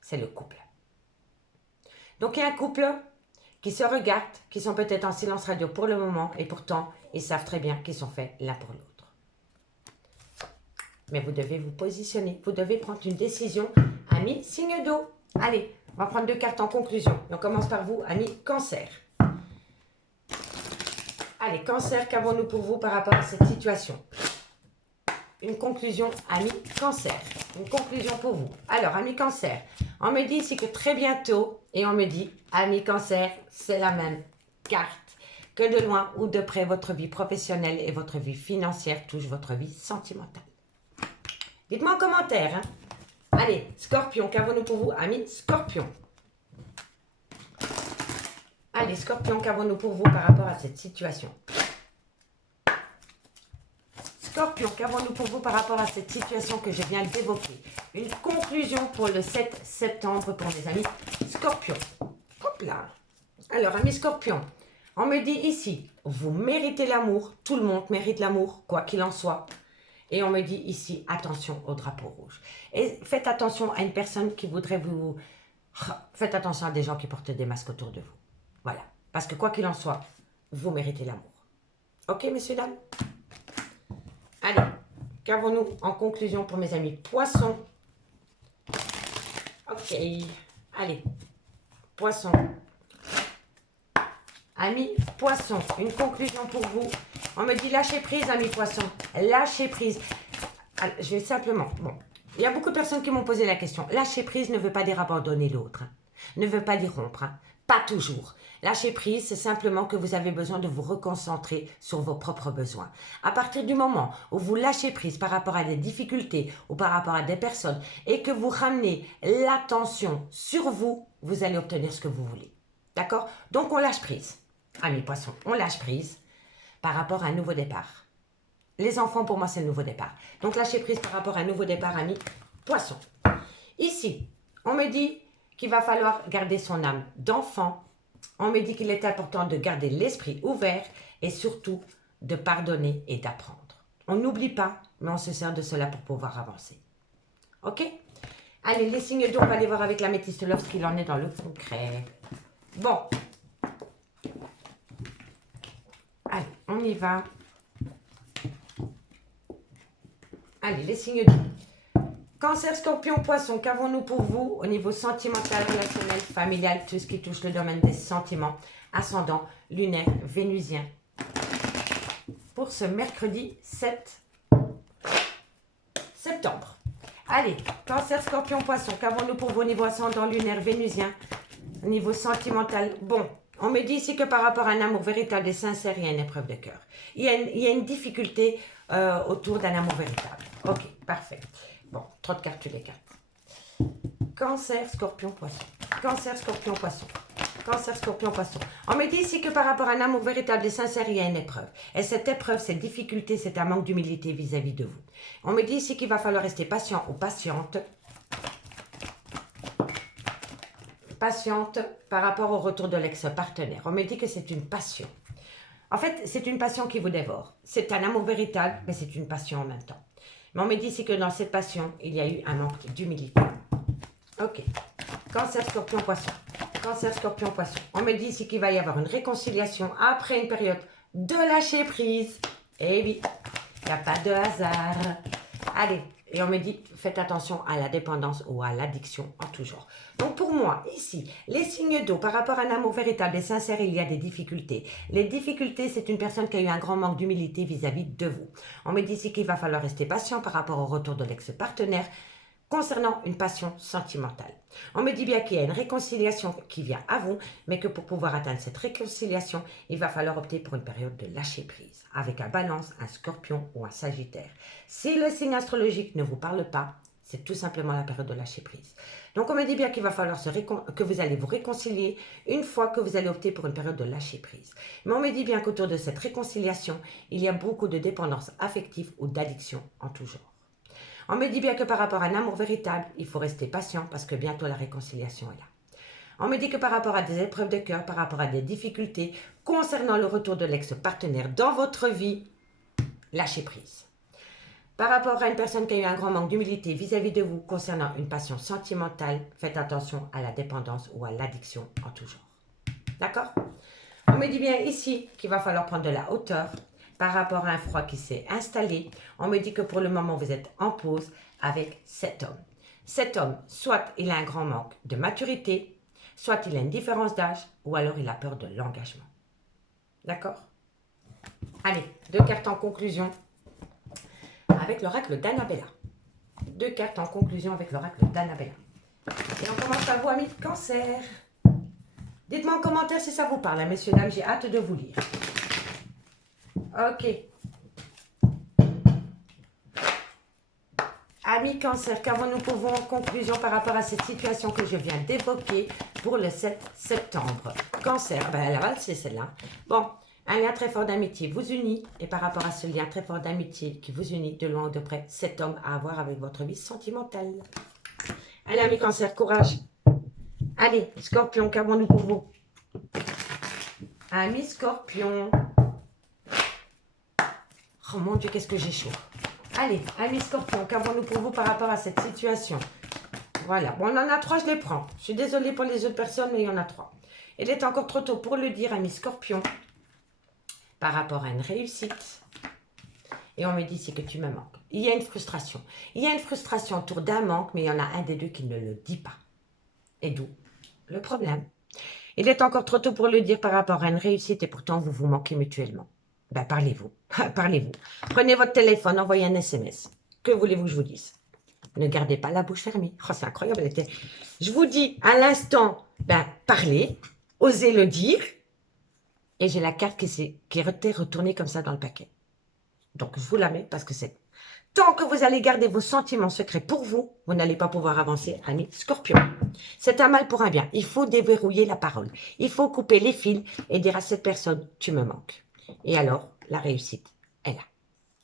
C'est le couple. Donc il y a un couple qui se regardent, qui sont peut-être en silence radio pour le moment, et pourtant, ils savent très bien qu'ils sont faits l'un pour l'autre. Mais vous devez vous positionner, vous devez prendre une décision, ami signe d'eau. Allez, on va prendre 2 cartes en conclusion. Et on commence par vous, ami cancer. Allez, cancer, qu'avons-nous pour vous par rapport à cette situation? Une conclusion, ami cancer. Une conclusion pour vous. Alors, ami cancer, on me dit ici que très bientôt, et on me dit, ami cancer, c'est la même carte, que de loin ou de près, votre vie professionnelle et votre vie financière touchent votre vie sentimentale. Dites-moi en commentaire. Hein. Allez, scorpion, qu'avons-nous pour vous, ami scorpion? Allez, scorpion, qu'avons-nous pour vous par rapport à cette situation? Scorpion, qu'avons-nous pour vous par rapport à cette situation que je viens d'évoquer? Une conclusion pour le 7 septembre pour mes amis Scorpion. Hop là. Alors, amis Scorpion, on me dit ici, vous méritez l'amour. Tout le monde mérite l'amour, quoi qu'il en soit. Et on me dit ici, attention au drapeau rouge. Et faites attention à une personne qui voudrait vous... Faites attention à des gens qui portent des masques autour de vous. Voilà. Parce que quoi qu'il en soit, vous méritez l'amour. Ok, messieurs, dames? Allez, qu'avons-nous en conclusion pour mes amis poissons? Ok, allez, poisson. Amis poissons, une conclusion pour vous. On me dit lâcher prise, amis poissons. Lâcher prise. Alors, je vais simplement... Bon, il y a beaucoup de personnes qui m'ont posé la question. Lâcher prise ne veut pas dire abandonner l'autre. Hein. Ne veut pas dire rompre. Hein. Pas toujours. Lâcher prise, c'est simplement que vous avez besoin de vous reconcentrer sur vos propres besoins. À partir du moment où vous lâchez prise par rapport à des difficultés ou par rapport à des personnes et que vous ramenez l'attention sur vous, vous allez obtenir ce que vous voulez. D'accord? Donc, on lâche prise. Amis poissons, on lâche prise par rapport à un nouveau départ. Les enfants, pour moi, c'est le nouveau départ. Donc, lâcher prise par rapport à un nouveau départ, amis poissons. Ici, on me dit qu'il va falloir garder son âme d'enfant. On me dit qu'il est important de garder l'esprit ouvert et surtout de pardonner et d'apprendre. On n'oublie pas, mais on se sert de cela pour pouvoir avancer. Ok? Allez, les signes d'eau, on va aller voir avec l'améthyste lorsqu'il en est dans le concret. Bon. y va. Allez, les signes d'eau. Cancer, Scorpion, Poisson, qu'avons-nous pour vous au niveau sentimental, relationnel, familial, tout ce qui touche le domaine des sentiments, ascendant, lunaire, vénusien. Pour ce mercredi 7 septembre. Allez, Cancer, Scorpion, Poisson, qu'avons-nous pour vous au niveau ascendant, lunaire, vénusien, au niveau sentimental? Bon, on me dit ici que par rapport à un amour véritable et sincère, il y a une épreuve de cœur. Il y a une difficulté autour d'un amour véritable. Ok, parfait. Bon, trop de cartes, tu les cartes. Cancer, Scorpion, Poisson. Cancer, Scorpion, Poisson. Cancer, Scorpion, Poisson. On me dit ici que par rapport à un amour véritable et sincère, il y a une épreuve. Et cette épreuve, cette difficulté, c'est un manque d'humilité vis-à-vis de vous. On me dit ici qu'il va falloir rester patient ou patiente. Patiente par rapport au retour de l'ex-partenaire. On me dit que c'est une passion. En fait, c'est une passion qui vous dévore. C'est un amour véritable, mais c'est une passion en même temps. Mais on me dit ici que dans cette passion, il y a eu un manque d'humilité. Ok. Cancer, Scorpion, Poisson. Cancer, Scorpion, Poisson. On me dit ici qu'il va y avoir une réconciliation après une période de lâcher prise. Eh oui, il n'y a pas de hasard. Allez, et on me dit, faites attention à la dépendance ou à l'addiction en tout genre. Donc pour moi, ici, les signes d'eau, par rapport à un amour véritable et sincère, il y a des difficultés. Les difficultés, c'est une personne qui a eu un grand manque d'humilité vis-à-vis de vous. On me dit ici qu'il va falloir rester patient par rapport au retour de l'ex-partenaire concernant une passion sentimentale. On me dit bien qu'il y a une réconciliation qui vient à vous, mais que pour pouvoir atteindre cette réconciliation, il va falloir opter pour une période de lâcher prise, avec un balance, un scorpion ou un sagittaire. Si le signe astrologique ne vous parle pas, c'est tout simplement la période de lâcher prise. Donc on me dit bien qu'il va falloir que vous allez vous réconcilier une fois que vous allez opter pour une période de lâcher prise. Mais on me dit bien qu'autour de cette réconciliation, il y a beaucoup de dépendance affective ou d'addiction en tout genre. On me dit bien que par rapport à un amour véritable, il faut rester patient parce que bientôt la réconciliation est là. On me dit que par rapport à des épreuves de cœur, par rapport à des difficultés concernant le retour de l'ex-partenaire dans votre vie, lâchez prise. Par rapport à une personne qui a eu un grand manque d'humilité vis-à-vis de vous concernant une passion sentimentale, faites attention à la dépendance ou à l'addiction en tout genre. D'accord? On me dit bien ici qu'il va falloir prendre de la hauteur. Par rapport à un froid qui s'est installé, on me dit que pour le moment, vous êtes en pause avec cet homme. Cet homme, soit il a un grand manque de maturité, soit il a une différence d'âge, ou alors il a peur de l'engagement. D'accord? Allez, 2 cartes en conclusion avec l'oracle d'Annabella. 2 cartes en conclusion avec l'oracle d'Annabella. Et on commence par vous, amis de Cancer. Dites-moi en commentaire si ça vous parle, hein, messieurs, dames, j'ai hâte de vous lire. Ok. Amis Cancer, qu'avons-nous pour vous en conclusion par rapport à cette situation que je viens d'évoquer pour le 7 septembre? Cancer, ben elle va c'est celle-là. Bon, un lien très fort d'amitié vous unit, et par rapport à ce lien très fort d'amitié qui vous unit de loin ou de près, cet homme à avoir avec votre vie sentimentale. Allez, amis Cancer, courage. Allez, Scorpion, qu'avons-nous pour vous? Amis Scorpion. Oh mon Dieu, qu'est-ce que j'ai chaud. Allez, amis Scorpion, qu'avons-nous pour vous par rapport à cette situation? Voilà, bon, on en a 3, je les prends. Je suis désolée pour les autres personnes, mais il y en a 3. Il est encore trop tôt pour le dire, amis Scorpion, par rapport à une réussite. Et on me dit ici que tu me manques. Il y a une frustration. Il y a une frustration autour d'un manque, mais il y en a un des deux qui ne le dit pas. Et d'où le problème. Il est encore trop tôt pour le dire par rapport à une réussite, et pourtant vous vous manquez mutuellement. Ben, parlez-vous, parlez-vous. Prenez votre téléphone, envoyez un SMS. Que voulez-vous que je vous dise? Ne gardez pas la bouche fermée. Oh, c'est incroyable. Je vous dis à l'instant, ben, parlez, osez le dire. Et j'ai la carte qui était retournée comme ça dans le paquet. Donc, je vous la mets parce que c'est... Tant que vous allez garder vos sentiments secrets pour vous, vous n'allez pas pouvoir avancer, amis Scorpion. C'est un mal pour un bien. Il faut déverrouiller la parole. Il faut couper les fils et dire à cette personne, tu me manques. Et alors, la réussite est là.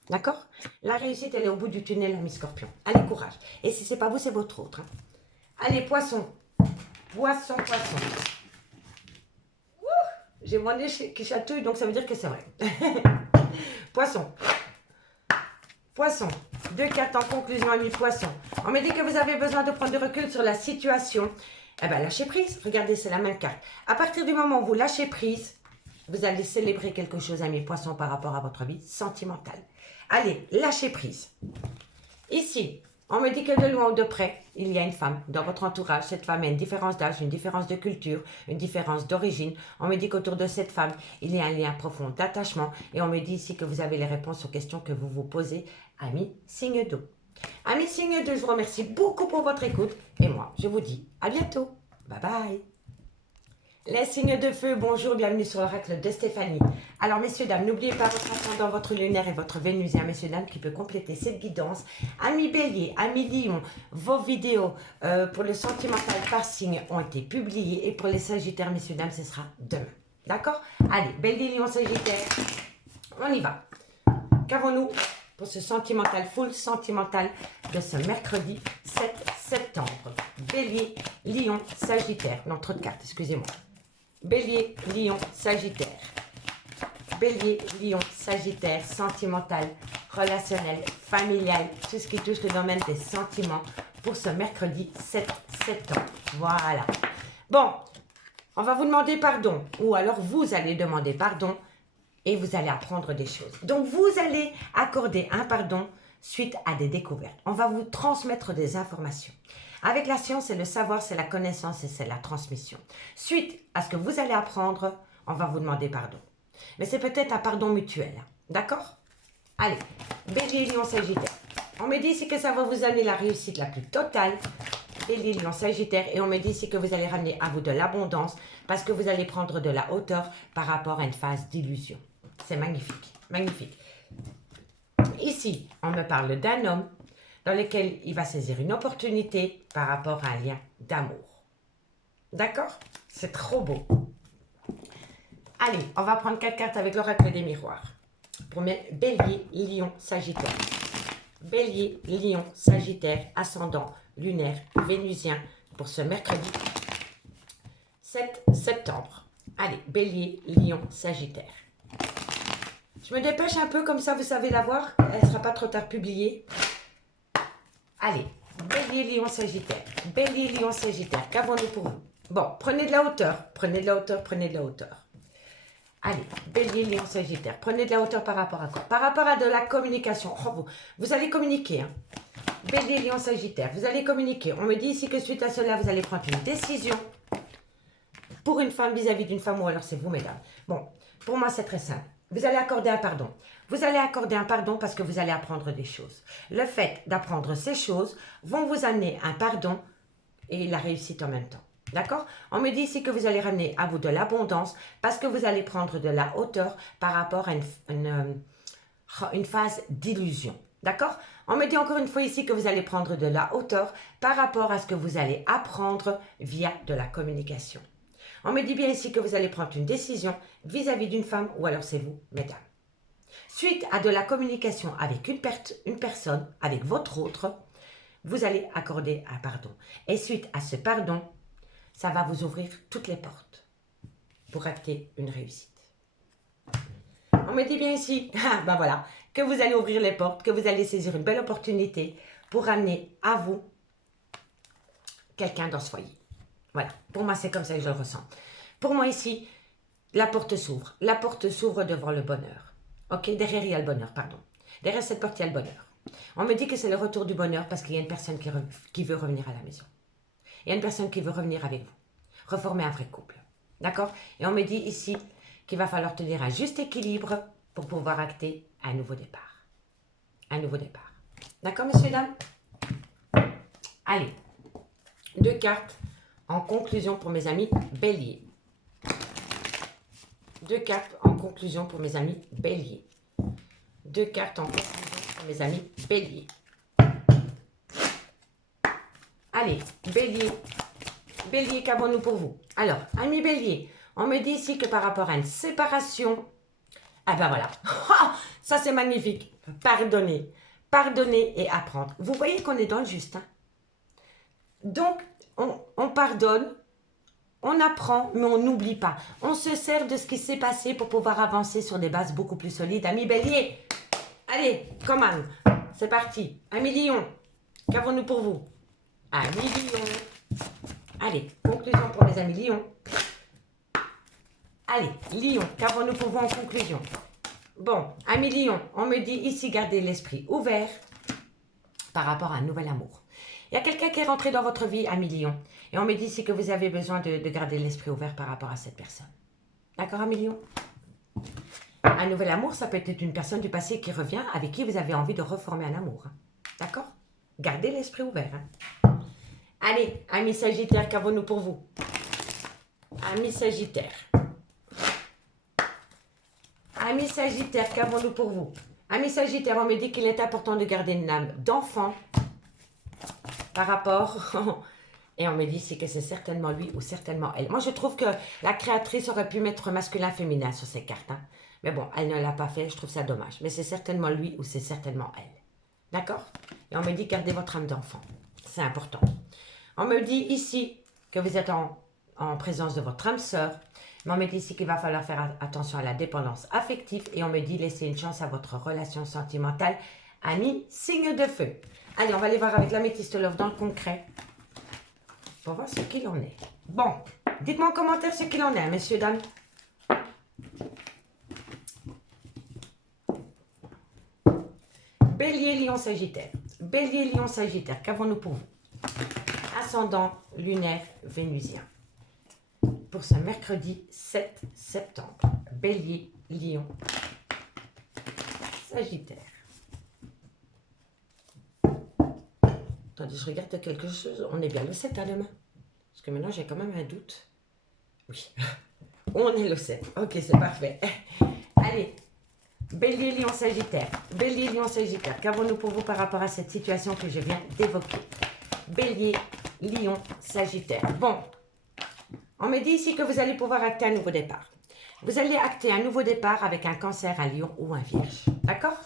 D'accord? La réussite, elle est au bout du tunnel, amis Scorpion. Allez, courage. Et si ce n'est pas vous, c'est votre autre. Hein. Allez, poisson. Poisson, poisson. J'ai mon nez qui chatouille, donc ça veut dire que c'est vrai. Poisson. Poisson. 2 cartes en conclusion, amis poisson. On me dit que vous avez besoin de prendre du recul sur la situation. Eh bien, lâchez prise. Regardez, c'est la même carte. À partir du moment où vous lâchez prise, Vous allez célébrer quelque chose, amis poissons, par rapport à votre vie sentimentale. Allez, lâchez prise. Ici, on me dit que de loin ou de près, il y a une femme dans votre entourage. Cette femme a une différence d'âge, une différence de culture, une différence d'origine. On me dit qu'autour de cette femme, il y a un lien profond d'attachement. Et on me dit ici que vous avez les réponses aux questions que vous vous posez, amis signe d'eau. Amis signe d'eau, je vous remercie beaucoup pour votre écoute. Et moi, je vous dis à bientôt. Bye bye. Les signes de feu, bonjour, bienvenue sur l'oracle de Stéphanie. Alors, messieurs, dames, n'oubliez pas votre ascendant, votre lunaire et votre vénusien, messieurs, dames, qui peut compléter cette guidance. Amis bélier, amis lion, vos vidéos pour le sentimental par signe ont été publiées. Et pour les sagittaires, messieurs, dames, ce sera demain. D'accord? Allez, bélier, lion, sagittaire, on y va. Qu'avons-nous pour ce sentimental, full sentimental de ce mercredi 7 septembre? Bélier, lion, sagittaire. Non, trop de cartes, excusez-moi. Bélier, lion, sagittaire. Bélier, lion, sagittaire, sentimental, relationnel, familial, tout ce qui touche le domaine des sentiments pour ce mercredi 7 septembre. Voilà. Bon, on va vous demander pardon, ou alors vous allez demander pardon et vous allez apprendre des choses. Donc, vous allez accorder un pardon suite à des découvertes. On va vous transmettre des informations. Avec la science, c'est le savoir, c'est la connaissance et c'est la transmission. Suite à ce que vous allez apprendre, on va vous demander pardon. Mais c'est peut-être un pardon mutuel. D'accord? Allez, Bélier, lion, sagittaire. On me dit ici que ça va vous amener la réussite la plus totale. Bélier, lion, sagittaire. Et on me dit ici que vous allez ramener à vous de l'abondance parce que vous allez prendre de la hauteur par rapport à une phase d'illusion. C'est magnifique, magnifique. Ici, on me parle d'un homme dans lequel il va saisir une opportunité par rapport à un lien d'amour. D'accord? C'est trop beau. Allez, on va prendre 4 cartes avec l'oracle des miroirs. Pour mes Bélier, Lion, Sagittaire. Bélier, Lion, Sagittaire, ascendant, lunaire, vénusien pour ce mercredi 7 septembre. Allez, Bélier, Lion, Sagittaire. Je me dépêche un peu, comme ça vous savez la voir. Elle ne sera pas trop tard publiée. Allez, Bélier, Lion, Sagittaire. Bélier, Lion, Sagittaire. Qu'avons-nous pour vous? Bon, prenez de la hauteur. Prenez de la hauteur, prenez de la hauteur. Allez, Bélier, Lion, Sagittaire. Prenez de la hauteur par rapport à quoi? Par rapport à de la communication. Oh, vous allez communiquer. Hein. Bélier, Lion, Sagittaire. Vous allez communiquer. On me dit ici que suite à cela, vous allez prendre une décision pour une femme vis-à-vis d'une femme ou alors c'est vous, mesdames. Bon, pour moi, c'est très simple. Vous allez accorder un pardon. Vous allez accorder un pardon parce que vous allez apprendre des choses. Le fait d'apprendre ces choses vont vous amener un pardon et la réussite en même temps. D'accord? On me dit ici que vous allez ramener à vous de l'abondance parce que vous allez prendre de la hauteur par rapport à une phase d'illusion. D'accord? On me dit encore une fois ici que vous allez prendre de la hauteur par rapport à ce que vous allez apprendre via de la communication. On me dit bien ici que vous allez prendre une décision vis-à-vis d'une femme ou alors c'est vous, mesdames. Suite à de la communication avec une personne, avec votre autre, vous allez accorder un pardon. Et suite à ce pardon, ça va vous ouvrir toutes les portes pour acter une réussite. On me dit bien ici, ben voilà, que vous allez ouvrir les portes, que vous allez saisir une belle opportunité pour ramener à vous quelqu'un dans ce foyer. Voilà, pour moi c'est comme ça que je le ressens. Pour moi ici, la porte s'ouvre. La porte s'ouvre devant le bonheur. Ok, derrière il y a le bonheur, pardon. Derrière cette porte il y a le bonheur. On me dit que c'est le retour du bonheur parce qu'il y a une personne qui veut revenir à la maison. Il y a une personne qui veut revenir avec vous. Reformer un vrai couple. D'accord? Et on me dit ici qu'il va falloir tenir un juste équilibre pour pouvoir acter un nouveau départ. Un nouveau départ. D'accord, messieurs, dames? Allez, 2 cartes en conclusion pour mes amis Bélier. 2 cartes en conclusion pour mes amis Bélier. 2 cartes en conclusion pour mes amis Bélier. Allez, Bélier. Bélier, qu'avons-nous pour vous? Alors, amis Bélier, on me dit ici que par rapport à une séparation, ah ben voilà, ça c'est magnifique. Pardonner, pardonner et apprendre. Vous voyez qu'on est dans le juste. Hein? Donc, on pardonne, on apprend, mais on n'oublie pas. On se sert de ce qui s'est passé pour pouvoir avancer sur des bases beaucoup plus solides. Amis Bélier, allez, commande, c'est parti. Amis Lion, qu'avons-nous pour vous? Amis Lion. Allez, conclusion pour mes amis Lion. Allez, Lion, qu'avons-nous pour vous en conclusion? Bon, ami Lion, on me dit ici, gardez l'esprit ouvert par rapport à un nouvel amour. Il y a quelqu'un qui est rentré dans votre vie, ami Lion, et on me dit ici que vous avez besoin de garder l'esprit ouvert par rapport à cette personne. D'accord, ami Lion? Un nouvel amour, ça peut être une personne du passé qui revient, avec qui vous avez envie de reformer un amour. Hein. D'accord? Gardez l'esprit ouvert. Hein. Allez, ami Sagittaire, qu'avons-nous pour vous? Ami Sagittaire. Ami Sagittaire, qu'avons-nous pour vous? Ami Sagittaire, on me dit qu'il est important de garder une âme d'enfant par rapport... Et on me dit ici que c'est certainement lui ou certainement elle. Moi, je trouve que la créatrice aurait pu mettre masculin-féminin sur ces cartes. Hein. Mais bon, elle ne l'a pas fait, je trouve ça dommage. Mais c'est certainement lui ou c'est certainement elle. D'accord? Et on me dit gardez votre âme d'enfant. C'est important. On me dit ici que vous êtes en présence de votre âme sœur. Mais on me dit ici qu'il va falloir faire attention à la dépendance affective. Et on me dit laissez une chance à votre relation sentimentale. Ami, signe de feu. Allez, on va aller voir avec l'améthyste love dans le concret. Pour voir ce qu'il en est. Bon, dites-moi en commentaire ce qu'il en est, messieurs, dames. Bélier, Lion, Sagittaire. Bélier, Lion, Sagittaire. Qu'avons-nous pour vous? Ascendant lunaire vénusien. Pour ce mercredi 7 septembre. Bélier, Lion, Sagittaire. Attendez, je regarde quelque chose. On est bien le 7 à demain. Parce que maintenant, j'ai quand même un doute. Oui, on est le 7. Ok, c'est parfait. Allez, Bélier, Lion, Sagittaire. Bélier, Lion, Sagittaire. Qu'avons-nous pour vous par rapport à cette situation que je viens d'évoquer? Bélier, Lion, Sagittaire. Bon, on me dit ici que vous allez pouvoir acter un nouveau départ. Vous allez acter un nouveau départ avec un Cancer, un Lion ou un Vierge. D'accord?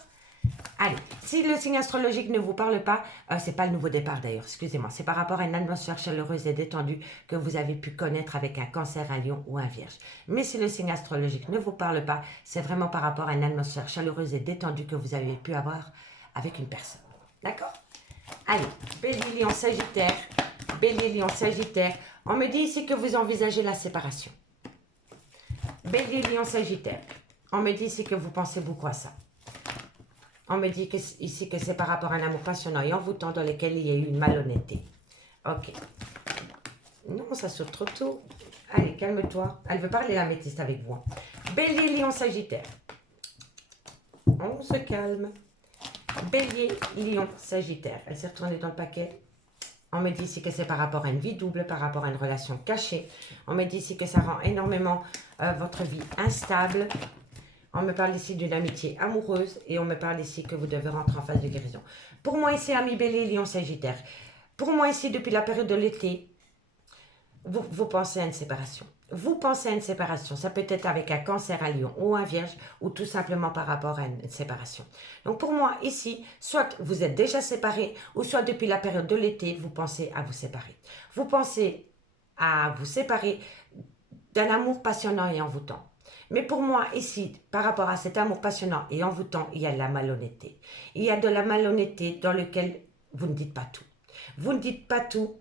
Allez, si le signe astrologique ne vous parle pas, c'est pas le nouveau départ d'ailleurs, excusez-moi, c'est par rapport à une atmosphère chaleureuse et détendue que vous avez pu connaître avec un Cancer, un Lion ou un Vierge. Mais si le signe astrologique ne vous parle pas, c'est vraiment par rapport à une atmosphère chaleureuse et détendue que vous avez pu avoir avec une personne. D'accord? Allez, Bélier, Lion, Sagittaire, Bélier, Lion, Sagittaire, on me dit ici que vous envisagez la séparation. Bélier, Lion, Sagittaire, on me dit ici que vous pensez beaucoup à ça. On me dit ici que c'est par rapport à un amour passionnant et envoûtant dans lequel il y a eu une malhonnêteté. Ok. Non, ça saute trop tôt. Allez, calme-toi. Elle veut parler l'améthyste avec vous. Bélier, Lion, Sagittaire. On se calme. Bélier, Lion, Sagittaire. Elle s'est retournée dans le paquet. On me dit ici que c'est par rapport à une vie double, par rapport à une relation cachée. On me dit ici que ça rend énormément votre vie instable. On me parle ici d'une amitié amoureuse et on me parle ici que vous devez rentrer en phase de guérison. Pour moi ici, ami Bélier, Lion, Sagittaire, pour moi ici, depuis la période de l'été, vous pensez à une séparation. Vous pensez à une séparation. Ça peut être avec un Cancer, un Lion ou un Vierge ou tout simplement par rapport à une séparation. Donc pour moi ici, soit vous êtes déjà séparés ou soit depuis la période de l'été, vous pensez à vous séparer. Vous pensez à vous séparer d'un amour passionnant et envoûtant. Mais pour moi, ici, par rapport à cet amour passionnant et envoûtant, il y a de la malhonnêteté. Il y a de la malhonnêteté dans laquelle vous ne dites pas tout. Vous ne dites pas tout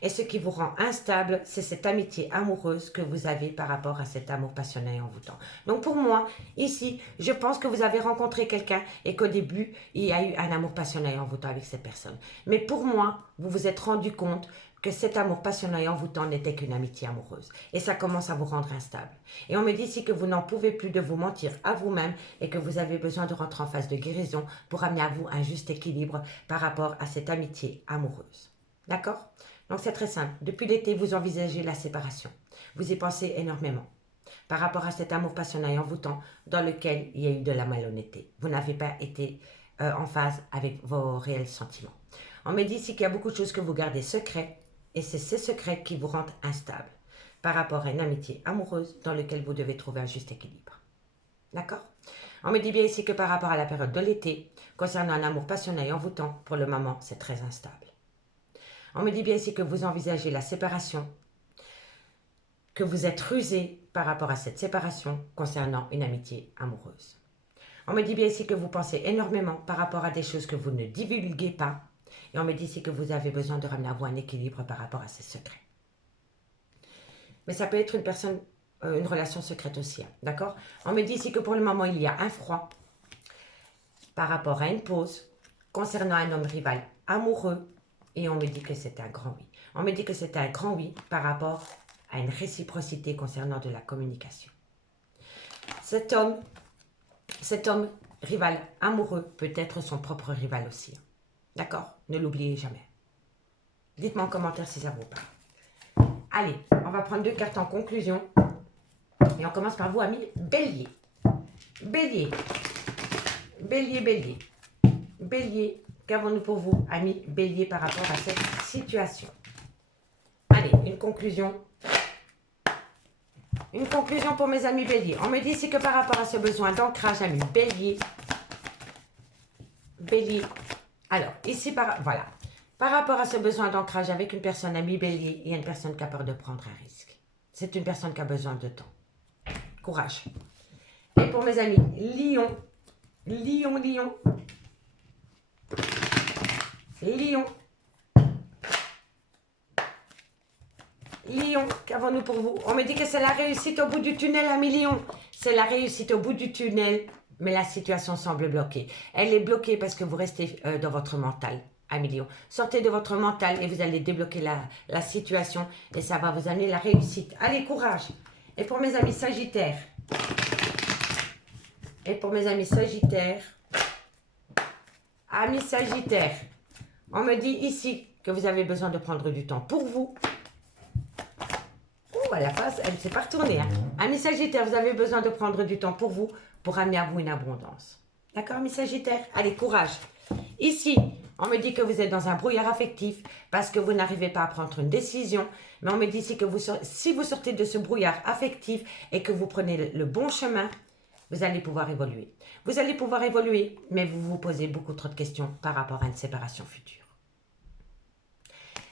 et ce qui vous rend instable, c'est cette amitié amoureuse que vous avez par rapport à cet amour passionnant et envoûtant. Donc pour moi, ici, je pense que vous avez rencontré quelqu'un et qu'au début, il y a eu un amour passionnant et envoûtant avec cette personne. Mais pour moi, vous vous êtes rendu compte que cet amour passionnant et envoûtant n'était qu'une amitié amoureuse. Et ça commence à vous rendre instable. Et on me dit ici que vous n'en pouvez plus de vous mentir à vous-même et que vous avez besoin de rentrer en phase de guérison pour amener à vous un juste équilibre par rapport à cette amitié amoureuse. D'accord? Donc c'est très simple. Depuis l'été, vous envisagez la séparation. Vous y pensez énormément par rapport à cet amour passionnant et envoûtant dans lequel il y a eu de la malhonnêteté. Vous n'avez pas été en phase avec vos réels sentiments. On me dit ici qu'il y a beaucoup de choses que vous gardez secrets. Et c'est ces secrets qui vous rendent instable par rapport à une amitié amoureuse dans laquelle vous devez trouver un juste équilibre. D'accord? On me dit bien ici que par rapport à la période de l'été, concernant un amour passionné et envoûtant, pour le moment, c'est très instable. On me dit bien ici que vous envisagez la séparation, que vous êtes rusé par rapport à cette séparation concernant une amitié amoureuse. On me dit bien ici que vous pensez énormément par rapport à des choses que vous ne divulguez pas. Et on me dit ici que vous avez besoin de ramener à vous un équilibre par rapport à ces secrets. Mais ça peut être une personne une relation secrète aussi. D'accord? On me dit ici que pour le moment, il y a un froid par rapport à une pause concernant un homme rival amoureux. Et on me dit que c'est un grand oui. On me dit que c'est un grand oui par rapport à une réciprocité concernant de la communication. Cet homme rival amoureux peut être son propre rival aussi. D'accord? Ne l'oubliez jamais. Dites-moi en commentaire si ça vous parle. Allez, on va prendre 2 cartes en conclusion. Et on commence par vous, amis Bélier. Bélier. Bélier, Bélier. Bélier, qu'avons-nous pour vous, amis Bélier, par rapport à cette situation? Allez, une conclusion. Une conclusion pour mes amis Bélier. On me dit ici que par rapport à ce besoin d'ancrage, amis Bélier. Bélier. Alors, ici, voilà. Par rapport à ce besoin d'ancrage avec une personne, ami Bélier, il y a une personne qui a peur de prendre un risque. C'est une personne qui a besoin de temps. Courage. Et pour mes amis Lion. Lion, Lion. Lion. Lion, qu'avons-nous pour vous? On me dit que c'est la réussite au bout du tunnel, ami Lion. C'est la réussite au bout du tunnel, mais la situation semble bloquée. Elle est bloquée parce que vous restez dans votre mental, ami Lion. Sortez de votre mental et vous allez débloquer la situation et ça va vous amener la réussite. Allez, courage. Et pour mes amis Sagittaires. Et pour mes amis Sagittaires. Amis Sagittaires. On me dit ici que vous avez besoin de prendre du temps pour vous. Oh, à la face, elle ne s'est pas retournée. Hein. Amis Sagittaires, vous avez besoin de prendre du temps pour vous, pour amener à vous une abondance. D'accord, amis Sagittaires? Allez, courage. Ici, on me dit que vous êtes dans un brouillard affectif parce que vous n'arrivez pas à prendre une décision. Mais on me dit ici que si vous sortez de ce brouillard affectif et que vous prenez le bon chemin, vous allez pouvoir évoluer. Vous allez pouvoir évoluer, mais vous vous posez beaucoup trop de questions par rapport à une séparation future.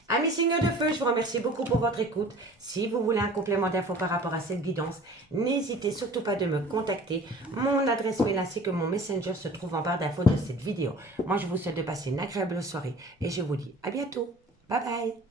Amis signes de feu, je vous remercie beaucoup pour votre écoute. Si vous voulez un complément d'infos par rapport à cette guidance, n'hésitez surtout pas de me contacter. Mon adresse mail ainsi que mon messenger se trouve en barre d'infos de cette vidéo. Moi, je vous souhaite de passer une agréable soirée et je vous dis à bientôt. Bye bye.